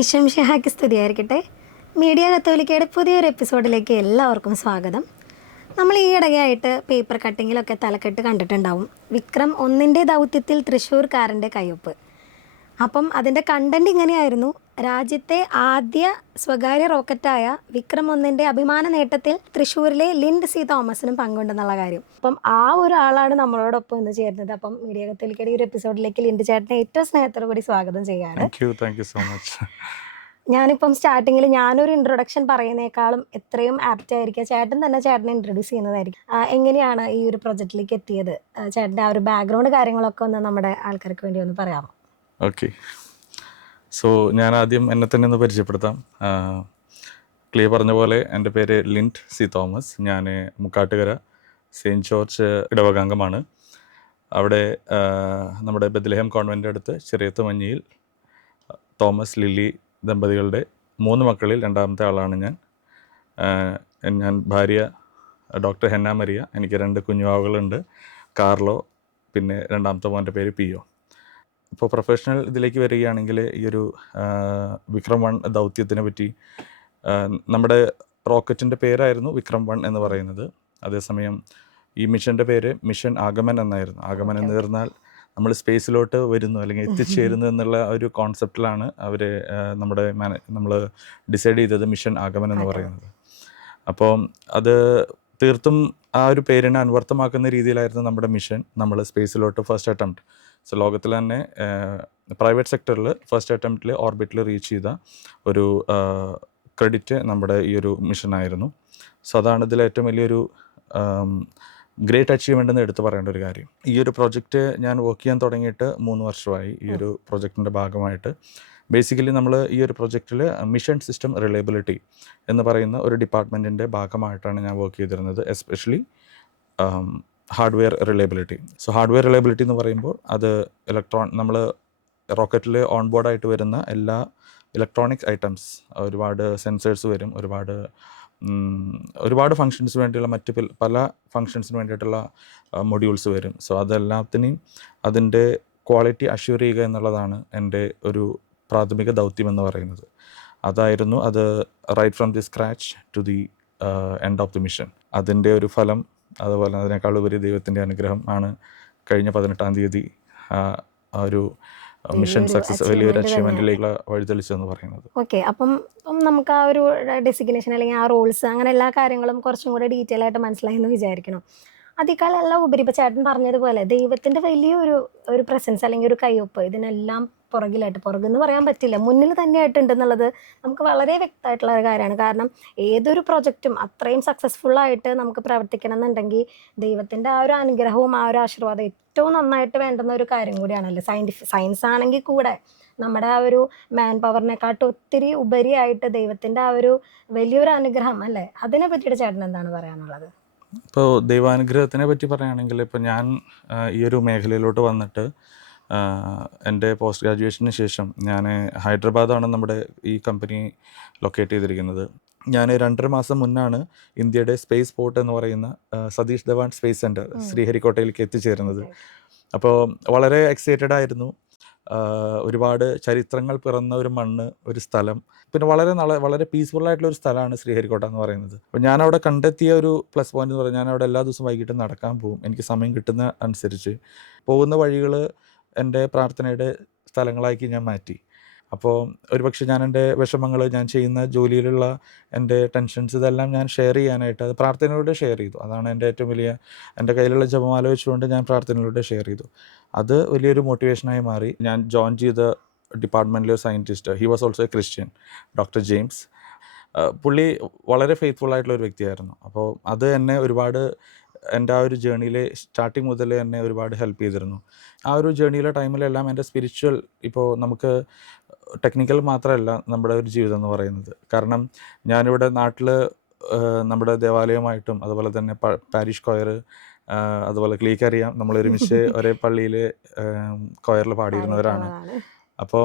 ഈശംഷിഹായ്ക്ക് സ്തുതിയായിരിക്കട്ടെ. മീഡിയ കത്തോലിക്കയുടെ പുതിയൊരു എപ്പിസോഡിലേക്ക് എല്ലാവർക്കും സ്വാഗതം. നമ്മൾ ഈ ഇടയായിട്ട് പേപ്പർ കട്ടിങ്ങിലൊക്കെ തലക്കെട്ട് കണ്ടിട്ടുണ്ടാവും, വിക്രം ഒന്നിൻ്റെ ദൗത്യത്തിൽ തൃശ്ശൂർക്കാരൻ്റെ കയ്യൊപ്പ്. അപ്പം അതിൻ്റെ കണ്ടൻറ് ഇങ്ങനെയായിരുന്നു: രാജ്യത്തെ ആദ്യ സ്വകാര്യ റോക്കറ്റായ വിക്രം ഒന്നിൻ്റെ അഭിമാന നേട്ടത്തിൽ തൃശ്ശൂരിലെ ലിൻഡ് സി തോമസിനും പങ്കുണ്ടെന്നുള്ള കാര്യം. അപ്പം ആ ഒരാളാണ് നമ്മളോടൊപ്പം ഇന്ന് ചേരുന്നത്. അപ്പം മീഡിയ കത്തോലിക്കയുടെ ഈ ഒരു എപ്പിസോഡിലേക്ക് ലിൻഡ് ചേട്ടനെ ഏറ്റവും സ്നേഹത്തോടു കൂടി സ്വാഗതം ചെയ്യാണ്. Thank you so much. ഞാനിപ്പം സ്റ്റാർട്ടിങ്ങിൽ ഞാനൊരു ഇൻട്രൊഡക്ഷൻ പറയുന്നേക്കാളും എത്രയും ആപ്റ്റ് ആയിരിക്കുക ചേട്ടൻ തന്നെ ചേട്ടനെ ഇൻട്രൊഡ്യൂസ് ചെയ്യുന്നതായിരിക്കും. എങ്ങനെയാണ് ഈ ഒരു പ്രൊജക്റ്റിലേക്ക് എത്തിയത്? ചേട്ടൻ്റെ ആ ഒരു ബാക്ക്ഗ്രൗണ്ട് കാര്യങ്ങളൊക്കെ ഒന്ന് നമ്മുടെ ആൾക്കാർക്ക് വേണ്ടി ഒന്ന് പറയാമോ? ഓക്കെ, സോ ഞാൻ ആദ്യം എന്നെ തന്നെ ഒന്ന് പരിചയപ്പെടുത്താം. ക്ലിയർ പറഞ്ഞ പോലെ എൻ്റെ പേര് ലിൻഡ് സി തോമസ്. ഞാൻ മുക്കാട്ടുകര സെയിൻറ്റ് ജോർജ് ഇടവകാംഗമാണ്. അവിടെ നമ്മുടെ ബെത്ലഹേം കോൺവെൻ്റ് അടുത്ത് ചെറിയത്തുമഞ്ഞിയിൽ തോമസ് ലില്ലി ദമ്പതികളുടെ 3 മക്കളിൽ രണ്ടാമത്തെ ആളാണ് ഞാൻ. ഭാര്യ ഡോക്ടർ ഹെന്ന മരിയ. എനിക്ക് 2 കുഞ്ഞുവാവുകളുണ്ട്, കാർലോ, പിന്നെ രണ്ടാമത്തെ മോൻ്റെ പേര് പിയോ. ഇപ്പോൾ പ്രൊഫഷണൽ ഇതിലേക്ക് വരികയാണെങ്കിൽ ഈ ഒരു വിക്രം 1 ദൗത്യത്തിനെ പറ്റി, നമ്മുടെ റോക്കറ്റിൻ്റെ പേരായിരുന്നു വിക്രം 1 എന്ന് പറയുന്നത്. അതേസമയം ഈ മിഷൻ്റെ പേര് മിഷൻ ആഗമൻ എന്നായിരുന്നു. ആഗമൻ എന്ന് പറഞ്ഞാൽ നമ്മൾ സ്പേസിലോട്ട് വരുന്നു അല്ലെങ്കിൽ എത്തിച്ചേരുന്നു എന്നുള്ള ഒരു കോൺസെപ്റ്റിലാണ് അവർ നമ്മൾ ഡിസൈഡ് ചെയ്തത് മിഷൻ ആഗമൻ എന്ന് പറയുന്നത്. അപ്പോൾ അത് തീർത്തും ആ ഒരു പേരിനെ അന്വർത്ഥമാക്കുന്ന രീതിയിലായിരുന്നു നമ്മുടെ മിഷൻ. നമ്മൾ സ്പേസിലോട്ട് ഫസ്റ്റ് അറ്റംപ്റ്റ്, സോ ലോകത്തിൽ തന്നെ പ്രൈവറ്റ് സെക്ടറിൽ ഫസ്റ്റ് അറ്റംപ്റ്റിൽ ഓർബിറ്റിൽ റീച്ച് ചെയ്ത ഒരു ക്രെഡിറ്റ് നമ്മുടെ ഈ ഒരു മിഷനായിരുന്നു. സോ അതാണ് ഇതിൽ ഏറ്റവും വലിയൊരു ഗ്രേറ്റ് അച്ചീവ്മെൻ്റ് എന്ന് എടുത്ത് പറയേണ്ട ഒരു കാര്യം. ഈ ഒരു പ്രൊജക്റ്റ് ഞാൻ വർക്ക് ചെയ്യാൻ തുടങ്ങിയിട്ട് 3 വർഷമായി. ഈ ഒരു പ്രൊജക്റ്റിൻ്റെ ഭാഗമായിട്ട് ബേസിക്കലി നമ്മൾ ഈ ഒരു പ്രൊജക്റ്റിൽ മിഷൻ സിസ്റ്റം റിലയബിലിറ്റി എന്ന് പറയുന്ന ഒരു ഡിപ്പാർട്ട്മെൻറ്റിൻ്റെ ഭാഗമായിട്ടാണ് ഞാൻ വർക്ക് ചെയ്തിരുന്നത്, especially hardware reliability. So hardware reliability എന്ന് പറയുമ്പോൾ അത് നമ്മൾ റോക്കറ്റിൽ ഓൺ ബോർഡായിട്ട് വരുന്ന എല്ലാ ഇലക്ട്രോണിക്സ് ഐറ്റംസ്, ഒരുപാട് സെൻസേഴ്സ് വരും, ഒരുപാട് ഫങ്ഷൻസ് വേണ്ടിയുള്ള പല ഫങ്ഷൻസിന് വേണ്ടിയിട്ടുള്ള മൊഡ്യൂൾസ് വരും. സോ അതെല്ലാത്തിനെയും അതിൻ്റെ ക്വാളിറ്റി അഷ്യൂർ ചെയ്യുക എന്നുള്ളതാണ് എൻ്റെ ഒരു പ്രാഥമിക ദൗത്യം എന്ന് പറയുന്നത്. അതായിരുന്നു അത് right from the scratch to the end of the mission. അതിൻ്റെ ഒരു ഫലം, അതുപോലെ അതിനേക്കാൾ ഉപരി ദൈവത്തിൻ്റെ അനുഗ്രഹം ആണ് കഴിഞ്ഞ 18-ാം തീയതി ആ ഒരു മിഷൻ സക്സസ് വലിയൊരു അച്ചീവ്മെന്റിലേക്കുള്ള വഴിതെളിച്ചെന്ന് പറയുന്നത്. ഓക്കെ, അപ്പം നമുക്ക് ആ ഒരു ഡെസിഗ്നേഷൻ അല്ലെങ്കിൽ ആ റോൾസ് അങ്ങനെ എല്ലാ കാര്യങ്ങളും കുറച്ചും കൂടെ ഡീറ്റെയിൽ ആയിട്ട് മനസ്സിലായി എന്ന് വിചാരിക്കണം. അതിക്കാളെല്ലാം ഉപരി ഇപ്പോൾ ചേട്ടൻ പറഞ്ഞതുപോലെ ദൈവത്തിൻ്റെ വലിയൊരു പ്രസൻസ് അല്ലെങ്കിൽ ഒരു കയ്യൊപ്പ് ഇതിനെല്ലാം പുറകെന്ന് പറയാൻ പറ്റില്ല, മുന്നിൽ തന്നെയായിട്ടുണ്ടെന്നുള്ളത് നമുക്ക് വളരെ വ്യക്തമായിട്ടുള്ള ഒരു കാര്യമാണ്. കാരണം ഏതൊരു പ്രൊജക്റ്റും അത്രയും സക്സസ്ഫുള്ളായിട്ട് നമുക്ക് പ്രവർത്തിക്കണം എന്നുണ്ടെങ്കിൽ ദൈവത്തിൻ്റെ ആ ഒരു അനുഗ്രഹവും ആ ഒരു ആശീർവാദം ഏറ്റവും നന്നായിട്ട് വേണ്ടുന്ന ഒരു കാര്യം കൂടിയാണല്ലോ. സയൻസ് ആണെങ്കിൽ കൂടെ നമ്മുടെ ആ ഒരു മാൻ പവറിനെക്കാട്ടും ഒത്തിരി ഉപരിയായിട്ട് ദൈവത്തിൻ്റെ ആ ഒരു വലിയൊരു അനുഗ്രഹം അല്ലേ, അതിനെ പറ്റിയിട്ട് ചേട്ടൻ എന്താണ് പറയാനുള്ളത്? ഇപ്പോൾ ദൈവാനുഗ്രഹത്തിനെ പറ്റി പറയുകയാണെങ്കിൽ, ഇപ്പോൾ ഞാൻ ഈ ഒരു മേഖലയിലോട്ട് വന്നിട്ട് എൻ്റെ പോസ്റ്റ് ഗ്രാജുവേഷന് ശേഷം ഞാൻ ഹൈദരാബാദാണ് നമ്മുടെ ഈ കമ്പനി ലൊക്കേറ്റ് ചെയ്തിരിക്കുന്നത്. ഞാൻ 2.5 മാസം മുന്നാണ് ഇന്ത്യയുടെ സ്പേസ് പോർട്ട് എന്ന് പറയുന്ന സതീഷ് ധവാൻ സ്പേസ് സെൻറ്റർ ശ്രീഹരിക്കോട്ടയിലേക്ക് എത്തിച്ചേരുന്നത്. അപ്പോൾ വളരെ എക്സൈറ്റഡ് ആയിരുന്നു. ഒരുപാട് ചരിത്രങ്ങൾ പിറന്ന ഒരു മണ്ണ്, ഒരു സ്ഥലം, പിന്നെ വളരെ പീസ്ഫുൾ ഒരു സ്ഥലമാണ് ശ്രീഹരിക്കോട്ട എന്ന് പറയുന്നത്. അപ്പോൾ ഞാൻ അവിടെ കണ്ടെത്തിയ ഒരു പ്ലസ് പോയിന്റ് എന്ന് പറഞ്ഞാൽ, ഞാൻ അവിടെ എല്ലാ ദിവസവും വൈകിട്ട് നടക്കാൻ പോകും. എനിക്ക് സമയം കിട്ടുന്ന അനുസരിച്ച് പോകുന്ന വഴികൾ എൻ്റെ പ്രാർത്ഥനയുടെ സ്ഥലങ്ങളാക്കി ഞാൻ മാറ്റി. അപ്പോൾ ഒരുപക്ഷെ ഞാൻ എൻ്റെ വിഷമങ്ങൾ, ഞാൻ ചെയ്യുന്ന ജോലിയിലുള്ള എൻ്റെ ടെൻഷൻസ്, ഇതെല്ലാം ഞാൻ ഷെയർ ചെയ്യാനായിട്ട് അത് പ്രാർത്ഥനയിലൂടെ ഷെയർ ചെയ്തു. അതാണ് എൻ്റെ ഏറ്റവും വലിയ, എൻ്റെ കയ്യിലുള്ള ജപമാല വെച്ചുകൊണ്ട് ഞാൻ പ്രാർത്ഥനയിലൂടെ ഷെയർ ചെയ്തു. അത് വലിയൊരു മോട്ടിവേഷനായി മാറി. ഞാൻ ജോയിൻ ചെയ്ത ഡിപ്പാർട്ട്മെൻറ്റിലെ ഒരു scientist, he was also A Christian, doctor James. പുള്ളി വളരെ ഫെയ്ത്ത്ഫുൾ ആയിട്ടുള്ള ഒരു വ്യക്തിയായിരുന്നു. അപ്പോൾ അത് എന്നെ ഒരുപാട് എൻ്റെ ആ ഒരു ജേണിയിലെ സ്റ്റാർട്ടിങ് മുതൽ എന്നെ ഒരുപാട് ഹെൽപ്പ് ചെയ്തിരുന്നു. ആ ഒരു ജേണിയിലെ ടൈമിലെല്ലാം എൻ്റെ സ്പിരിച്വൽ, ഇപ്പോൾ നമുക്ക് ടെക്നിക്കൽ മാത്രമല്ല നമ്മുടെ ഒരു ജീവിതം എന്ന് പറയുന്നത്. കാരണം ഞാനിവിടെ നാട്ടിൽ നമ്മുടെ ദേവാലയമായിട്ടും അതുപോലെ തന്നെ പാരിഷ് കൊയർ, അതുപോലെ ക്ലീക്കറിയാം, നമ്മളൊരുമിച്ച് ഒരേ പള്ളിയിൽ കൊയറിൽ പാടിയിരുന്നവരാണ്. അപ്പോൾ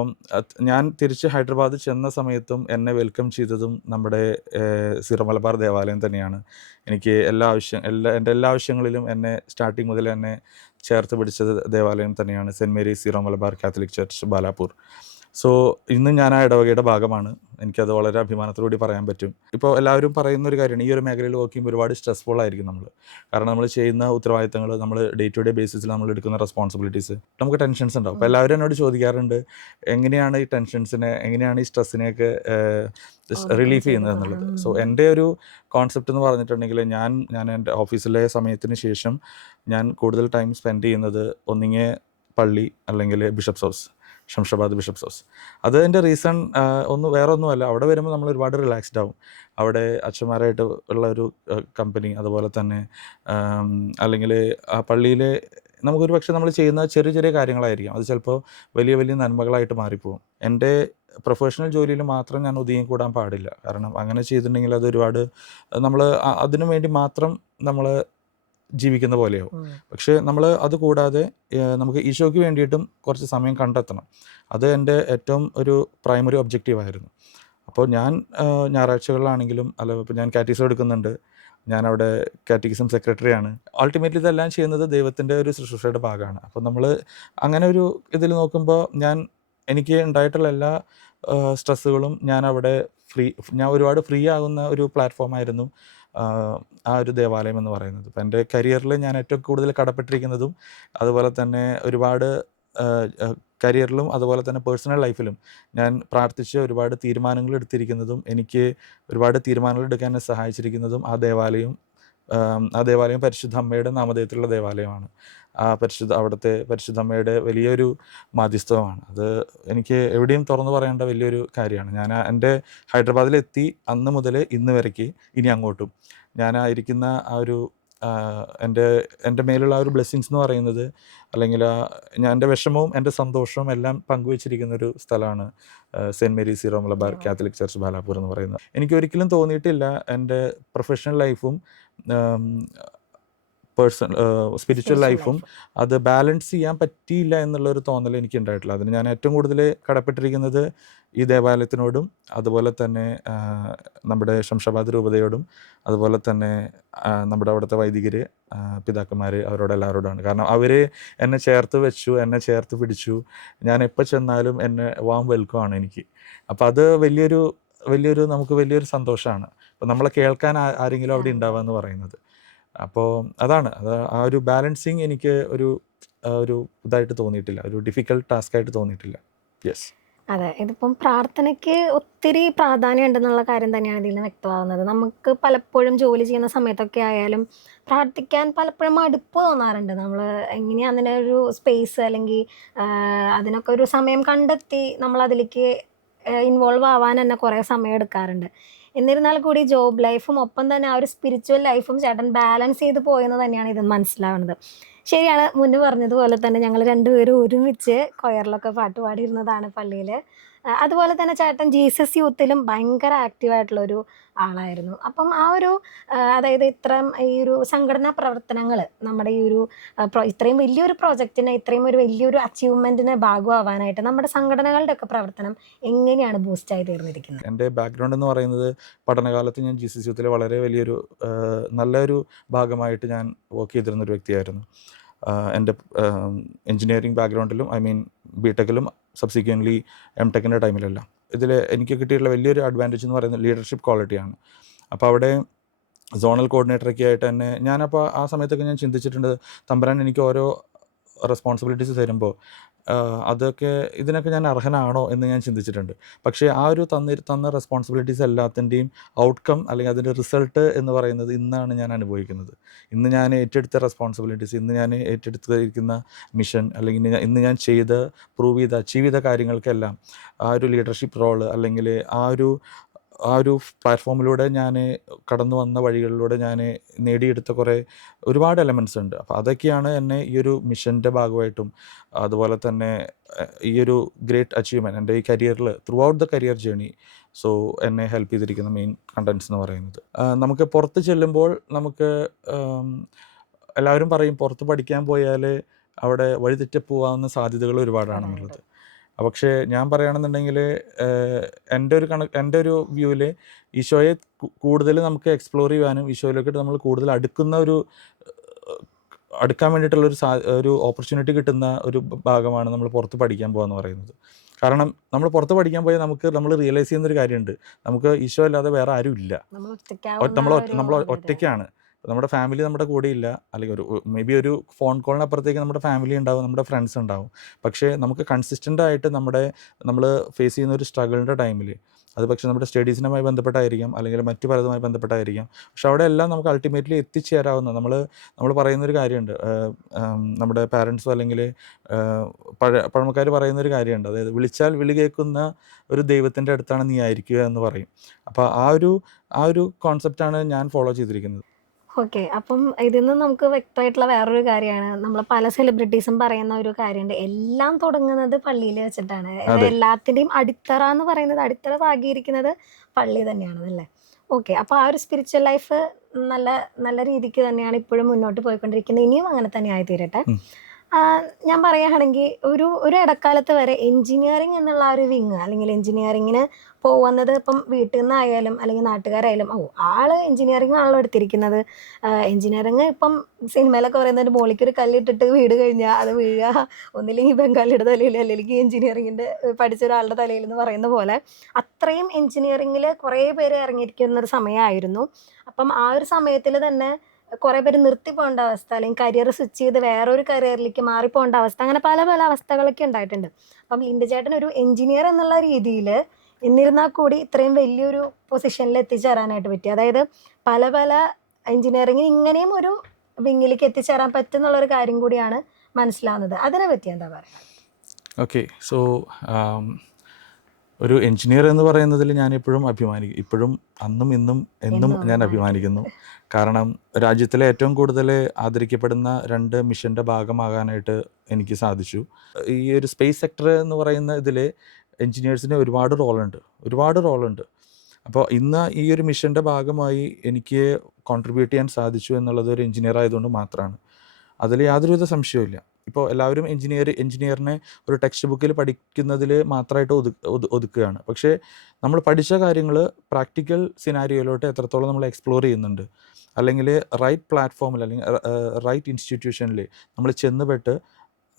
ഞാൻ തിരിച്ച് ഹൈദരാബാദ് ചെന്ന സമയത്തും എന്നെ വെൽക്കം ചെയ്തതും നമ്മുടെ സീറോ മലബാർ ദേവാലയം തന്നെയാണ്. എനിക്ക് എൻ്റെ എല്ലാ ആവശ്യങ്ങളിലും എന്നെ സ്റ്റാർട്ടിങ് മുതൽ എന്നെ ചേർത്ത് പിടിച്ചത് ദേവാലയം തന്നെയാണ്, Saint Mary's Syro Malabar Catholic Church Balapur. So ഇന്ന് ഞാൻ ആ ഇടവകയുടെ ഭാഗമാണ്. എനിക്കത് വളരെ അഭിമാനത്തോടുകൂടി പറയാൻ പറ്റും. ഇപ്പോൾ എല്ലാവരും പറയുന്ന ഒരു കാര്യമാണ്, ഈ ഒരു മേഖലയിൽ വർക്ക് ചെയ്യുമ്പോൾ ഒരുപാട് സ്ട്രെസ്ഫുൾ ആയിരിക്കും നമ്മൾ. കാരണം നമ്മൾ ചെയ്യുന്ന ഉത്തരവാദിത്തങ്ങൾ, നമ്മൾ ഡേ ടു ഡേ ബേസിസിൽ നമ്മൾ എടുക്കുന്ന റെസ്പോൺസിബിലിറ്റീസ്, നമുക്ക് ടെൻഷൻസ് ഉണ്ടാവും. അപ്പോൾ എല്ലാവരും എന്നോട് ചോദിക്കാറുണ്ട്, എങ്ങനെയാണ് ഈ ടെൻഷൻസിനെ, എങ്ങനെയാണ് ഈ സ്ട്രെസ്സിനെയൊക്കെ റിലീഫ് ചെയ്യുന്നത് എന്നുള്ളത്. സോ എൻ്റെ ഒരു കോൺസെപ്റ്റ് എന്ന് പറഞ്ഞിട്ടുണ്ടെങ്കിൽ, ഞാൻ എൻ്റെ ഓഫീസിലെ സമയത്തിന് ശേഷം ഞാൻ കൂടുതൽ ടൈം സ്പെൻഡ് ചെയ്യുന്നത് ഒന്നിങ്ങെ പള്ളി അല്ലെങ്കിൽ bishops house, Shamshabad bishops house. അതിൻ്റെ റീസൺ വേറെ ഒന്നുമല്ല, അവിടെ വരുമ്പോൾ നമ്മൾ ഒരുപാട് റിലാക്സ്ഡ് ആവും. അവിടെ അച്ഛന്മാരായിട്ട് ഉള്ള ഒരു കമ്പനി, അതുപോലെ തന്നെ അല്ലെങ്കിൽ ആ പള്ളിയിലെ നമുക്കൊരു പക്ഷേ നമ്മൾ ചെയ്യുന്ന ചെറിയ ചെറിയ കാര്യങ്ങളായിരിക്കും, അത് ചിലപ്പോൾ വലിയ വലിയ നന്മകളായിട്ട് മാറിപ്പോകും. എൻ്റെ പ്രൊഫഷണൽ ജോലിയിൽ മാത്രം ഞാൻ ഒതുങ്ങി കൂടാൻ പാടില്ല. കാരണം അങ്ങനെ ചെയ്തിട്ടുണ്ടെങ്കിൽ അത് ഒരുപാട് നമ്മൾ അതിനു വേണ്ടി മാത്രം നമ്മൾ ജീവിക്കുന്ന പോലെയാവും. പക്ഷേ നമ്മൾ അത് കൂടാതെ നമുക്ക് ഈശോയ്ക്ക് വേണ്ടിയിട്ടും കുറച്ച് സമയം കണ്ടെത്തണം. അത് എൻ്റെ ഏറ്റവും ഒരു പ്രൈമറി ഒബ്ജക്റ്റീവായിരുന്നു. അപ്പോൾ ഞാൻ ഞായറാഴ്ചകളിലാണെങ്കിലും, ഇപ്പോൾ ഞാൻ കാറ്റീസം എടുക്കുന്നുണ്ട്, ഞാനവിടെ കാറ്റഗിസം സെക്രട്ടറിയാണ്. അൾട്ടിമേറ്റ്ലി ഇതെല്ലാം ചെയ്യുന്നത് ദൈവത്തിൻ്റെ ഒരു ശുശ്രൂഷയുടെ ഭാഗമാണ്. അപ്പോൾ നമ്മൾ അങ്ങനെ ഒരു ഇതിൽ നോക്കുമ്പോൾ എനിക്ക് ഉണ്ടായിട്ടുള്ള എല്ലാ സ്ട്രെസ്സുകളും ഞാൻ ഒരുപാട് ഫ്രീ ആകുന്ന ഒരു പ്ലാറ്റ്ഫോമായിരുന്നു ആ ഒരു ദേവാലയം എന്ന് പറയുന്നത്. ഇപ്പം എൻ്റെ കരിയറിൽ ഞാൻ ഏറ്റവും കൂടുതൽ കടപ്പെട്ടിരിക്കുന്നതും, അതുപോലെ തന്നെ ഒരുപാട് കരിയറിലും അതുപോലെ തന്നെ പേഴ്സണൽ ലൈഫിലും ഞാൻ പ്രാർത്ഥിച്ച് ഒരുപാട് തീരുമാനങ്ങൾ എടുത്തിരിക്കുന്നതും, എനിക്ക് ഒരുപാട് തീരുമാനങ്ങൾ എടുക്കാൻ എന്നെ സഹായിച്ചിരിക്കുന്നതും ആ ദേവാലയം പരിശുദ്ധ അമ്മയുടെ നാമധേയത്തിലുള്ള ദേവാലയമാണ്. അവിടുത്തെ പരിശുദ്ധ അമ്മയുടെ വലിയൊരു മാധ്യസ്ഥമാണ്. അത് എനിക്ക് എവിടെയും തുറന്നു പറയേണ്ട വലിയൊരു കാര്യമാണ്. ഞാൻ എൻ്റെ ഹൈദരാബാദിലെത്തി അന്ന് മുതൽ ഇന്ന് വരയ്ക്ക്, ഇനി അങ്ങോട്ടും ഞാനായിരിക്കുന്ന ആ ഒരു എൻ്റെ മേലുള്ള ആ ഒരു ബ്ലെസ്സിങ്സ് എന്ന് പറയുന്നത്, അല്ലെങ്കിൽ എൻ്റെ വിഷമവും എൻ്റെ സന്തോഷവും എല്ലാം പങ്കുവച്ചിരിക്കുന്ന ഒരു സ്ഥലമാണ് Saint Mary's Syro Malabar Catholic Church Balapur എന്ന് പറയുന്നത്. എനിക്ക് ഒരിക്കലും തോന്നിയിട്ടില്ല എൻ്റെ പ്രൊഫഷണൽ ലൈഫും സ്പിരിച്വൽ ലൈഫും അത് ബാലൻസ് ചെയ്യാൻ പറ്റിയില്ല എന്നുള്ളൊരു തോന്നൽ എനിക്ക് ഉണ്ടായിട്ടില്ല. അതിന് ഞാൻ ഏറ്റവും കൂടുതൽ കടപ്പെട്ടിരിക്കുന്നത് ഈ ദേവാലയത്തിനോടും, അതുപോലെ തന്നെ നമ്മുടെ ശംഷാബാദ് രൂപതയോടും, അതുപോലെ തന്നെ നമ്മുടെ അവിടുത്തെ വൈദികർ, പിതാക്കന്മാർ, അവരോടെല്ലാവരോടാണ്. കാരണം അവർ എന്നെ ചേർത്ത് വെച്ചു, എന്നെ ചേർത്ത് പിടിച്ചു. ഞാൻ എപ്പോൾ ചെന്നാലും എന്നെ വാം വെൽക്കം ആണ് എനിക്ക്. അപ്പോൾ അത് നമുക്ക് വലിയൊരു സന്തോഷമാണ്. അപ്പോൾ നമ്മളെ കേൾക്കാൻ ആരെങ്കിലും അവിടെ ഉണ്ടാവുക എന്ന് പറയുന്നത്. അപ്പോൾ അത് ആ ഒരു ബാലൻസിങ് എനിക്ക് ഒരു ഇതായിട്ട് തോന്നിയിട്ടില്ല, ഒരു ഡിഫിക്കൽട്ട് ടാസ്ക്കായിട്ട് തോന്നിയിട്ടില്ല. യെസ്. അതെ, ഇതിപ്പം പ്രാർത്ഥനയ്ക്ക് ഒത്തിരി പ്രാധാന്യം ഉണ്ടെന്നുള്ള കാര്യം തന്നെയാണ് ഇതിൽ നിന്ന് വ്യക്തമാകുന്നത്. നമുക്ക് പലപ്പോഴും ജോലി ചെയ്യുന്ന സമയത്തൊക്കെ ആയാലും പ്രാർത്ഥിക്കാൻ പലപ്പോഴും മടുപ്പ് തോന്നാറുണ്ട്. നമ്മൾ എങ്ങനെയാണ് അതിനൊരു സ്പേസ് അല്ലെങ്കിൽ അതിനൊക്കെ ഒരു സമയം കണ്ടെത്തി നമ്മൾ അതിലേക്ക് ഇൻവോൾവ് ആവാൻ തന്നെ കുറേ സമയം എടുക്കാറുണ്ട്. എന്നിരുന്നാൽ കൂടി ജോബ് ലൈഫും ഒപ്പം തന്നെ ആ ഒരു സ്പിരിച്വൽ ലൈഫും ചേട്ടൻ ബാലൻസ് ചെയ്ത് പോയെന്ന് തന്നെയാണ് ഇത് മനസ്സിലാവുന്നത്. ശരിയാണ്, മുന്നേ പറഞ്ഞതുപോലെ തന്നെ ഞങ്ങൾ രണ്ടുപേരും ഒരുമിച്ച് കൊയറിലൊക്കെ പാട്ട് പാടിയിരുന്നതാണ് പള്ളിയിൽ. അതുപോലെ തന്നെ ചേട്ടൻ ജീസസ് യൂത്തിലും ഭയങ്കര ആക്റ്റീവായിട്ടുള്ളൊരു ആളായിരുന്നു. അപ്പം ആ ഒരു അതായത് ഇത്രയും ഈ ഒരു സംഘടനാ പ്രവർത്തനങ്ങൾ നമ്മുടെ ഈ ഒരു ഇത്രയും വലിയൊരു പ്രോജക്റ്റിനെ, ഇത്രയും ഒരു വലിയൊരു അച്ചീവ്മെൻറ്റിന് ഭാഗമാവാനായിട്ട് നമ്മുടെ സംഘടനകളുടെ ഒക്കെ പ്രവർത്തനം എങ്ങനെയാണ് ബൂസ്റ്റായി തീർന്നിരിക്കുന്നത്? എൻ്റെ ബാക്ക്ഗ്രൗണ്ട് എന്ന് പറയുന്നത്, പഠനകാലത്ത് ഞാൻ ജീസസ് യൂത്തിൽ വളരെ വലിയൊരു നല്ലൊരു ഭാഗമായിട്ട് ഞാൻ വർക്ക് ചെയ്തിരുന്നൊരു വ്യക്തിയായിരുന്നു. എൻ്റെ എൻജിനീയറിംഗ് ബാക്ക്ഗ്രൗണ്ടിലും, ബിടെക്കിലും, സബ്സിക്വൻ്റ്ലി എംടെക്കിൻ്റെ ടൈമിലെല്ലാം ഇതിൽ എനിക്ക് കിട്ടിയിട്ടുള്ള വലിയൊരു അഡ്വാൻറ്റേജ് എന്ന് പറയുന്നത് ലീഡർഷിപ്പ് ക്വാളിറ്റിയാണ്. അപ്പോൾ അവിടെ സോണൽ കോർഡിനേറ്ററൊക്കെ ആയിട്ട് തന്നെ ഞാനപ്പോൾ ആ സമയത്തൊക്കെ ഞാൻ ചിന്തിച്ചിട്ടുണ്ട്, തമ്പുരാൻ എനിക്ക് ഓരോ റെസ്പോൺസിബിലിറ്റീസ് തരുമ്പോൾ ഇതിനൊക്കെ ഞാൻ അർഹനാണോ എന്ന് ഞാൻ ചിന്തിച്ചിട്ടുണ്ട്. പക്ഷേ ആ ഒരു തന്ന റെസ്പോൺസിബിലിറ്റീസ് എല്ലാത്തിൻ്റെയും ഔട്ട്കം, അല്ലെങ്കിൽ അതിൻ്റെ റിസൾട്ട് എന്ന് പറയുന്നത് ഇന്നാണ് ഞാൻ അനുഭവിക്കുന്നത്. ഇന്ന് ഞാൻ ഏറ്റെടുത്ത റെസ്പോൺസിബിലിറ്റീസ്, ഇന്ന് ഞാൻ ഏറ്റെടുത്തിരിക്കുന്ന മിഷൻ, അല്ലെങ്കിൽ ഇന്ന് ഞാൻ അച്ചീവ് ചെയ്ത കാര്യങ്ങൾക്കെല്ലാം ആ ഒരു ലീഡർഷിപ്പ് റോള്, അല്ലെങ്കിൽ ആ ഒരു പ്ലാറ്റ്ഫോമിലൂടെ ഞാൻ കടന്നു വന്ന വഴികളിലൂടെ ഞാൻ നേടിയെടുത്ത ഒരുപാട് എലമെൻറ്റ്സ് ഉണ്ട്. അപ്പോൾ അതൊക്കെയാണ് എന്നെ ഈ ഒരു മിഷൻ്റെ ഭാഗമായിട്ടും, അതുപോലെ തന്നെ ഈ ഒരു ഗ്രേറ്റ് അച്ചീവ്മെൻറ്റ് എൻ്റെ ഈ കരിയറിൽ through out the career journey എന്നെ ഹെൽപ്പ് ചെയ്തിരിക്കുന്ന മെയിൻ കണ്ടൻസ് എന്ന് പറയുന്നത്. നമുക്ക് പുറത്ത് ചെല്ലുമ്പോൾ എല്ലാവരും പറയും, പുറത്ത് പഠിക്കാൻ പോയാൽ അവിടെ വഴിതെറ്റിപ്പോവാവുന്ന സാധ്യതകൾ ഒരുപാടാണെന്നുള്ളത്. പക്ഷേ ഞാൻ പറയുകയാണെന്നുണ്ടെങ്കിൽ എൻ്റെ ഒരു വ്യൂവിൽ ഈശോയെ കൂടുതൽ നമുക്ക് എക്സ്പ്ലോർ ചെയ്യാനും, ഈശോയിലേക്ക് നമ്മൾ കൂടുതൽ അടുക്കാൻ വേണ്ടിയിട്ടുള്ളൊരു ഒരു ഓപ്പർച്യൂണിറ്റി കിട്ടുന്ന ഒരു ഭാഗമാണ് നമ്മൾ പുറത്ത് പഠിക്കാൻ പോകുക എന്ന് പറയുന്നത്. കാരണം നമ്മൾ പുറത്ത് പഠിക്കാൻ പോയാൽ നമ്മൾ റിയലൈസ് ചെയ്യുന്നൊരു കാര്യമുണ്ട്, നമുക്ക് ഈശോ അല്ലാതെ വേറെ ആരും ഇല്ല. നമ്മൾ ഒറ്റയ്ക്കാവുന്ന നമ്മൾ ഒരു നമ്മൾ അതെ. ഒറ്റയ്ക്കാണ്. നമ്മുടെ ഫാമിലി നമ്മുടെ കൂടെ ഇല്ല, അല്ലെങ്കിൽ മേ ബി ഒരു ഫോൺ കോളിനപ്പുറത്തേക്ക് നമ്മുടെ ഫാമിലി ഉണ്ടാവും, നമ്മുടെ ഫ്രണ്ട്സ് ഉണ്ടാവും. പക്ഷേ നമുക്ക് കൺസിസ്റ്റൻ്റ് ആയിട്ട് നമ്മൾ ഫേസ് ചെയ്യുന്ന ഒരു സ്ട്രഗിളിൻ്റെ ടൈമിൽ, അത് പക്ഷേ നമ്മുടെ സ്റ്റഡീസിനുമായി ബന്ധപ്പെട്ടായിരിക്കാം, അല്ലെങ്കിൽ മറ്റു പലതുമായി ബന്ധപ്പെട്ടായിരിക്കാം. പക്ഷെ അവിടെ എല്ലാം നമുക്ക് അൾട്ടിമേറ്റ്ലി എത്തിച്ചേരാവുന്ന, നമ്മൾ പറയുന്നൊരു കാര്യമുണ്ട്, നമ്മുടെ പാരൻസോ അല്ലെങ്കിൽ പഴമക്കാർ പറയുന്നൊരു കാര്യമുണ്ട്, അതായത് വിളിച്ചാൽ വിളി കേൾക്കുന്ന ഒരു ദൈവത്തിൻ്റെ അടുത്താണ് നീ ആയിരിക്കുക എന്ന് പറയും. അപ്പോൾ ആ ഒരു കോൺസെപ്റ്റാണ് ഞാൻ ഫോളോ ചെയ്തിരിക്കുന്നത്. ഓക്കെ. അപ്പം ഇതിൽ നിന്ന് നമുക്ക് വ്യക്തമായിട്ടുള്ള വേറൊരു കാര്യമാണ്, നമ്മൾ പല സെലിബ്രിറ്റീസും പറയുന്ന ഒരു കാര്യമുണ്ട്, എല്ലാം തുടങ്ങുന്നത് പള്ളിയിൽ വെച്ചിട്ടാണ്. അതെ. എല്ലാത്തിൻ്റെയും അടിത്തറ എന്ന് പറയുന്നത്, അടിത്തറ പാകിയിരിക്കുന്നത് പള്ളി തന്നെയാണ് അല്ലേ? ഓക്കെ. അപ്പോൾ ആ ഒരു സ്പിരിച്വൽ ലൈഫ് നല്ല നല്ല രീതിക്ക് തന്നെയാണ് ഇപ്പോഴും മുന്നോട്ട് പോയിക്കൊണ്ടിരിക്കുന്നത്. ഇനിയും അങ്ങനെ തന്നെ ആയിത്തീരട്ടെ. ഉം. ഞാൻ പറയുകയാണെങ്കിൽ ഒരു ഇടക്കാലത്ത് വരെ എഞ്ചിനീയറിംഗ് എന്നുള്ള ആ ഒരു വിങ്, അല്ലെങ്കിൽ എഞ്ചിനീയറിങ്ങിന് പോകുന്നത് ഇപ്പം വീട്ടിൽ നിന്നായാലും അല്ലെങ്കിൽ നാട്ടുകാരായാലും, ആള് എഞ്ചിനീയറിംഗ് ആണല്ലോ എടുത്തിരിക്കുന്നത്, എഞ്ചിനീയറിംഗ് ഇപ്പം സിനിമയിലൊക്കെ പറയുന്നത് മോളിക്ക് ഒരു കല്ലിട്ടിട്ട് വീട് കഴിഞ്ഞാൽ അത് വീഴുക ഒന്നില്ലെങ്കിൽ ബംഗാളിയുടെ തലയിൽ അല്ലെങ്കിൽ എഞ്ചിനീയറിങ്ങിൻ്റെ പഠിച്ച ഒരാളുടെ തലയിൽ എന്ന് പറയുന്ന പോലെ, അത്രയും എഞ്ചിനീയറിങ്ങിൽ കുറേ പേര് ഇറങ്ങിയിരിക്കുന്ന ഒരു സമയമായിരുന്നു. അപ്പം ആ ഒരു സമയത്തിൽ തന്നെ കുറേ പേര് നിർത്തി പോകേണ്ട അവസ്ഥ, അല്ലെങ്കിൽ കരിയർ സ്വിച്ച് ചെയ്ത് വേറൊരു കരിയറിലേക്ക് മാറിപ്പോകേണ്ട അവസ്ഥ, അങ്ങനെ പല പല അവസ്ഥകളൊക്കെ ഉണ്ടായിട്ടുണ്ട്. അപ്പം ലിൻഡോ ചേട്ടൻ ഒരു എഞ്ചിനീയർ എന്നുള്ള രീതിയിൽ എന്നിരുന്നാൽ കൂടി ഇത്രയും വലിയൊരു പൊസിഷനിൽ എത്തിച്ചേരാനായിട്ട് പറ്റി, അതായത് പല പല എഞ്ചിനീയറിങ്ങിന് ഇങ്ങനെയും ഒരു വിങ്ങിലേക്ക് എത്തിച്ചേരാൻ പറ്റുന്നുള്ളൊരു കാര്യം കൂടിയാണ് മനസ്സിലാവുന്നത്. അതിനെ പറ്റി എന്താ പറയുക? ഓക്കെ. സോ ഒരു എഞ്ചിനീയർ എന്ന് പറയുന്നതിൽ ഞാൻ എപ്പോഴും ഇപ്പോഴും അന്നും ഇന്നും എന്നും ഞാൻ അഭിമാനിക്കുന്നു. കാരണം രാജ്യത്തിലെ ഏറ്റവും കൂടുതൽ ആദരിക്കപ്പെടുന്ന 2 മിഷൻ്റെ ഭാഗമാകാനായിട്ട് എനിക്ക് സാധിച്ചു. ഈ ഒരു സ്പേസ് സെക്ടർ എന്ന് പറയുന്ന ഇതിൽ എഞ്ചിനീയേഴ്സിന് ഒരുപാട് റോളുണ്ട്. അപ്പോൾ ഇന്ന് ഈ ഒരു മിഷൻ്റെ ഭാഗമായി എനിക്ക് കോൺട്രിബ്യൂട്ട് ചെയ്യാൻ സാധിച്ചു എന്നുള്ളത് ഒരു എഞ്ചിനീയർ ആയതുകൊണ്ട് മാത്രമാണ്. അതിൽ യാതൊരുവിധ സംശയവുമില്ല. ഇപ്പോൾ എല്ലാവരും എഞ്ചിനീയറിനെ ഒരു ടെക്സ്റ്റ് ബുക്കിൽ പഠിക്കുന്നതിൽ മാത്രമായിട്ട് ഒതുക്കുകയാണ്. പക്ഷേ നമ്മൾ പഠിച്ച കാര്യങ്ങൾ പ്രാക്ടിക്കൽ സിനാരിയോയിലോട്ട് എത്രത്തോളം നമ്മൾ എക്സ്പ്ലോർ ചെയ്യുന്നുണ്ട്, അല്ലെങ്കിൽ റൈറ്റ് പ്ലാറ്റ്ഫോമിൽ അല്ലെങ്കിൽ റൈറ്റ് ഇൻസ്റ്റിറ്റ്യൂഷനിൽ നമ്മൾ ചെന്നുപെട്ട്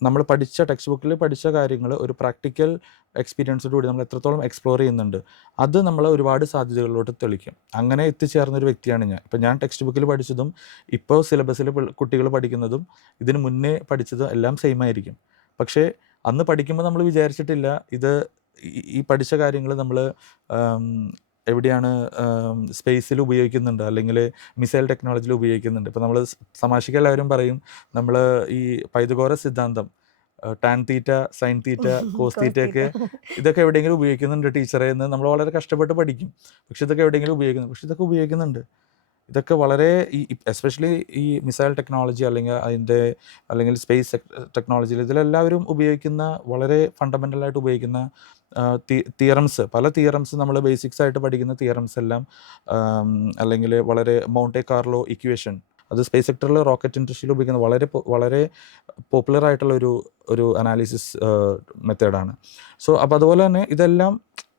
നമ്മൾ പഠിച്ച ടെക്സ്റ്റ് ബുക്കിൽ പഠിച്ച കാര്യങ്ങൾ ഒരു പ്രാക്ടിക്കൽ എക്സ്പീരിയൻസോടുകൂടി നമ്മൾ എത്രത്തോളം എക്സ്പ്ലോർ ചെയ്യുന്നുണ്ട്, അത് നമ്മളെ ഒരുപാട് സാധ്യതകളിലോട്ട് തെളിക്കും. അങ്ങനെ എത്തിച്ചേർന്നൊരു വ്യക്തിയാണ് ഞാൻ. ഇപ്പോൾ ഞാൻ ടെക്സ്റ്റ് ബുക്കിൽ പഠിച്ചതും ഇപ്പോൾ സിലബസിൽ കുട്ടികൾ പഠിക്കുന്നതും ഇതിന് മുന്നേ പഠിച്ചതും എല്ലാം സെയിം ആയിരിക്കും. പക്ഷേ അന്ന് പഠിക്കുമ്പോൾ നമ്മൾ വിചാരിച്ചിട്ടില്ല ഇത് ഈ പഠിച്ച കാര്യങ്ങൾ നമ്മൾ എവിടെയാണ് സ്പേസിൽ ഉപയോഗിക്കുന്നുണ്ട്, അല്ലെങ്കിൽ മിസൈൽ ടെക്നോളജിയിൽ ഉപയോഗിക്കുന്നുണ്ട്. ഇപ്പോൾ നമ്മൾ തമാശയ്ക്ക് എല്ലാവരും പറയും, നമ്മൾ ഈ പൈതഗോറസ് സിദ്ധാന്തം, tan theta, sine theta, cos തീറ്റയൊക്കെ ഇതൊക്കെ എവിടെയെങ്കിലും ഉപയോഗിക്കുന്നുണ്ട് ടീച്ചറെ എന്ന് നമ്മൾ വളരെ കഷ്ടപ്പെട്ട് പഠിക്കും. പക്ഷെ ഇതൊക്കെ എവിടെയെങ്കിലും ഉപയോഗിക്കുന്നുണ്ട്. ഇതൊക്കെ വളരെ എസ്പെഷ്യലി ഈ മിസൈൽ ടെക്നോളജി അല്ലെങ്കിൽ സ്പേസ് ടെക്നോളജിയിൽ ഇതിലെല്ലാവരും ഉപയോഗിക്കുന്ന, വളരെ ഫണ്ടമെൻ്റലായിട്ട് ഉപയോഗിക്കുന്ന പല തിയറംസ് നമ്മൾ ബേസിക്സ് ആയിട്ട് പഠിക്കുന്ന തിയറംസ് എല്ലാം, അല്ലെങ്കിൽ വളരെ മൗണ്ടെ കാർലോ ഇക്വേഷൻ, അത് സ്പേസ് സെക്ടറിൽ റോക്കറ്റ് ഇൻഡസ്ട്രിയിൽ ഉപയോഗിക്കുന്ന വളരെ പോപ്പുലർ ആയിട്ടുള്ള ഒരു അനാലിസിസ് മെത്തേഡാണ്. സോ അപ്പോൾ അതുപോലെ തന്നെ ഇതെല്ലാം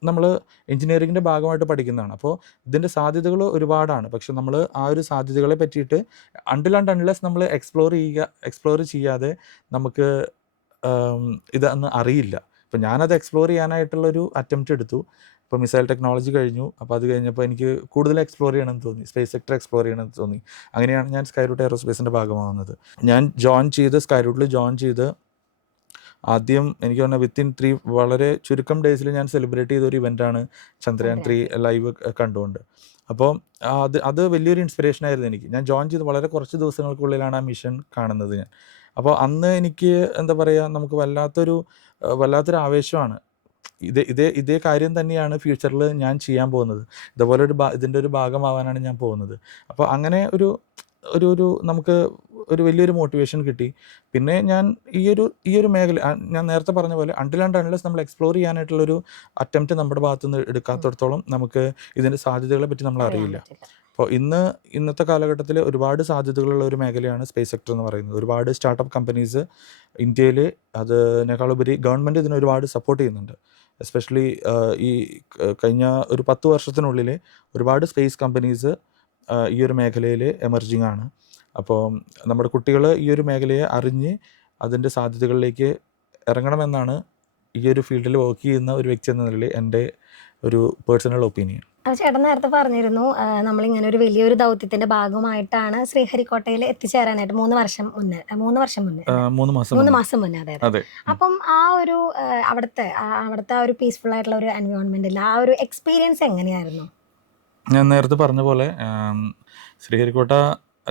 നമ്മൾ എഞ്ചിനീയറിങ്ങിൻ്റെ ഭാഗമായിട്ട് പഠിക്കുന്നതാണ്. അപ്പോൾ ഇതിൻ്റെ സാധ്യതകൾ ഒരുപാടാണ്. പക്ഷെ നമ്മൾ ആ ഒരു സാധ്യതകളെ പറ്റിയിട്ട് അൺലെസ് നമ്മൾ എക്സ്പ്ലോർ ചെയ്യാതെ നമുക്ക് ഇതൊന്നും അറിയില്ല. അപ്പോൾ ഞാനത് എക്സ്പ്ലോർ ചെയ്യാനായിട്ടുള്ളൊരു അറ്റംപ്റ്റ് എടുത്തു. ഇപ്പോൾ മിസൈൽ ടെക്നോളജി കഴിഞ്ഞു. അപ്പോൾ അത് കഴിഞ്ഞപ്പോൾ എനിക്ക് കൂടുതൽ എക്സ്പ്ലോർ ചെയ്യണമെന്ന് തോന്നി, സ്പേസ് സെക്ടർ എക്സ്പ്ലോർ ചെയ്യണമെന്ന് തോന്നി. അങ്ങനെയാണ് ഞാൻ സ്കൈറൂട്ട് എയറോസ്പേസിൻ്റെ ഭാഗമാകുന്നത്. ഞാൻ സ്കൈറൂട്ടിൽ ജോയിൻ ചെയ്ത് ആദ്യം എനിക്ക് പറഞ്ഞാൽ വിത്തിൻ 3 വളരെ ചുരുക്കം ഡേയ്സിൽ ഞാൻ സെലിബ്രേറ്റ് ചെയ്ത ഒരു ഇവൻ്റാണ് ചന്ദ്രയാൻ 3 ലൈവ് കണ്ടുകൊണ്ട്. അപ്പോൾ അത് വലിയൊരു ഇൻസ്പിറേഷൻ ആയിരുന്നു എനിക്ക്. ഞാൻ ജോയിൻ ചെയ്ത് വളരെ കുറച്ച് ദിവസങ്ങൾക്കുള്ളിലാണ് ആ മിഷൻ കാണുന്നത് ഞാൻ. അപ്പോൾ അന്ന് എനിക്ക് എന്താ പറയുക, നമുക്ക് വല്ലാത്തൊരു ആവേശമാണ്. ഇതേ കാര്യം തന്നെയാണ് ഫ്യൂച്ചറിൽ ഞാൻ ചെയ്യാൻ പോകുന്നത്. ഇതുപോലെ ഇതിൻ്റെ ഒരു ഭാഗമാവാനാണ് ഞാൻ പോകുന്നത്. അപ്പോൾ അങ്ങനെ ഒരു നമുക്ക് ഒരു വലിയൊരു മോട്ടിവേഷൻ കിട്ടി. പിന്നെ ഞാൻ ഈ ഒരു മേഖല, ഞാൻ നേരത്തെ പറഞ്ഞ പോലെ അൺലെസ് നമ്മൾ എക്സ്പ്ലോർ ചെയ്യാനായിട്ടുള്ളൊരു അറ്റംപ്റ്റ് നമ്മുടെ ഭാഗത്തുനിന്ന് എടുക്കാത്തിടത്തോളം നമുക്ക് ഇതിൻ്റെ സാധ്യതകളെ പറ്റി നമ്മൾ അറിയില്ല. അപ്പോൾ ഇന്നത്തെ കാലഘട്ടത്തിൽ ഒരുപാട് സാധ്യതകളുള്ള ഒരു മേഖലയാണ് സ്പേസ് സെക്ടർ എന്ന് പറയുന്നത്. ഒരുപാട് സ്റ്റാർട്ടപ്പ് കമ്പനീസ് ഇന്ത്യയിൽ, അതിനേക്കാളുപരി ഗവൺമെൻറ് ഇതിന് ഒരുപാട് സപ്പോർട്ട് ചെയ്യുന്നുണ്ട്. എസ്പെഷ്യലി ഈ കഴിഞ്ഞ ഒരു 10 വർഷത്തിനുള്ളിൽ ഒരുപാട് സ്പേസ് കമ്പനീസ് ഈ ഒരു മേഖലയിൽ എമർജിങ് ആണ്. അപ്പോൾ നമ്മുടെ കുട്ടികൾ ഈ ഒരു മേഖലയെ അറിഞ്ഞ് അതിൻ്റെ സാധ്യതകളിലേക്ക് ഇറങ്ങണമെന്നാണ് ഈ ഒരു ഫീൽഡിൽ വർക്ക് ചെയ്യുന്ന ഒരു വ്യക്തി എന്ന നിലയിൽ എൻ്റെ ഒരു പേഴ്സണൽ ഒപ്പീനിയൻ. അത് ചേട്ടൻ നേരത്തെ പറഞ്ഞിരുന്നു, നമ്മളിങ്ങനെ ഒരു വലിയൊരു ദൗത്യത്തിന്റെ ഭാഗമായിട്ടാണ് ശ്രീഹരിക്കോട്ടയിൽ എത്തിച്ചേരാനായിട്ട് 3 വർഷം മുന്നേ 3 വർഷം മുന്നേ 3 മാസം 3 മുന്നേ. മാസം മുന്നേ, അതെ അതെ. അതെ. അപ്പം ആ ഒരു അവിടുത്തെ ആ ഒരു പീസ്ഫുൾ ആയിട്ടുള്ള ഒരു എൻവയോൺമെന്റിൽ ആ ഒരു എക്സ്പീരിയൻസ് എങ്ങനെയായിരുന്നു? ഞാൻ നേരത്തെ പറഞ്ഞ പോലെ ശ്രീഹരിക്കോട്ട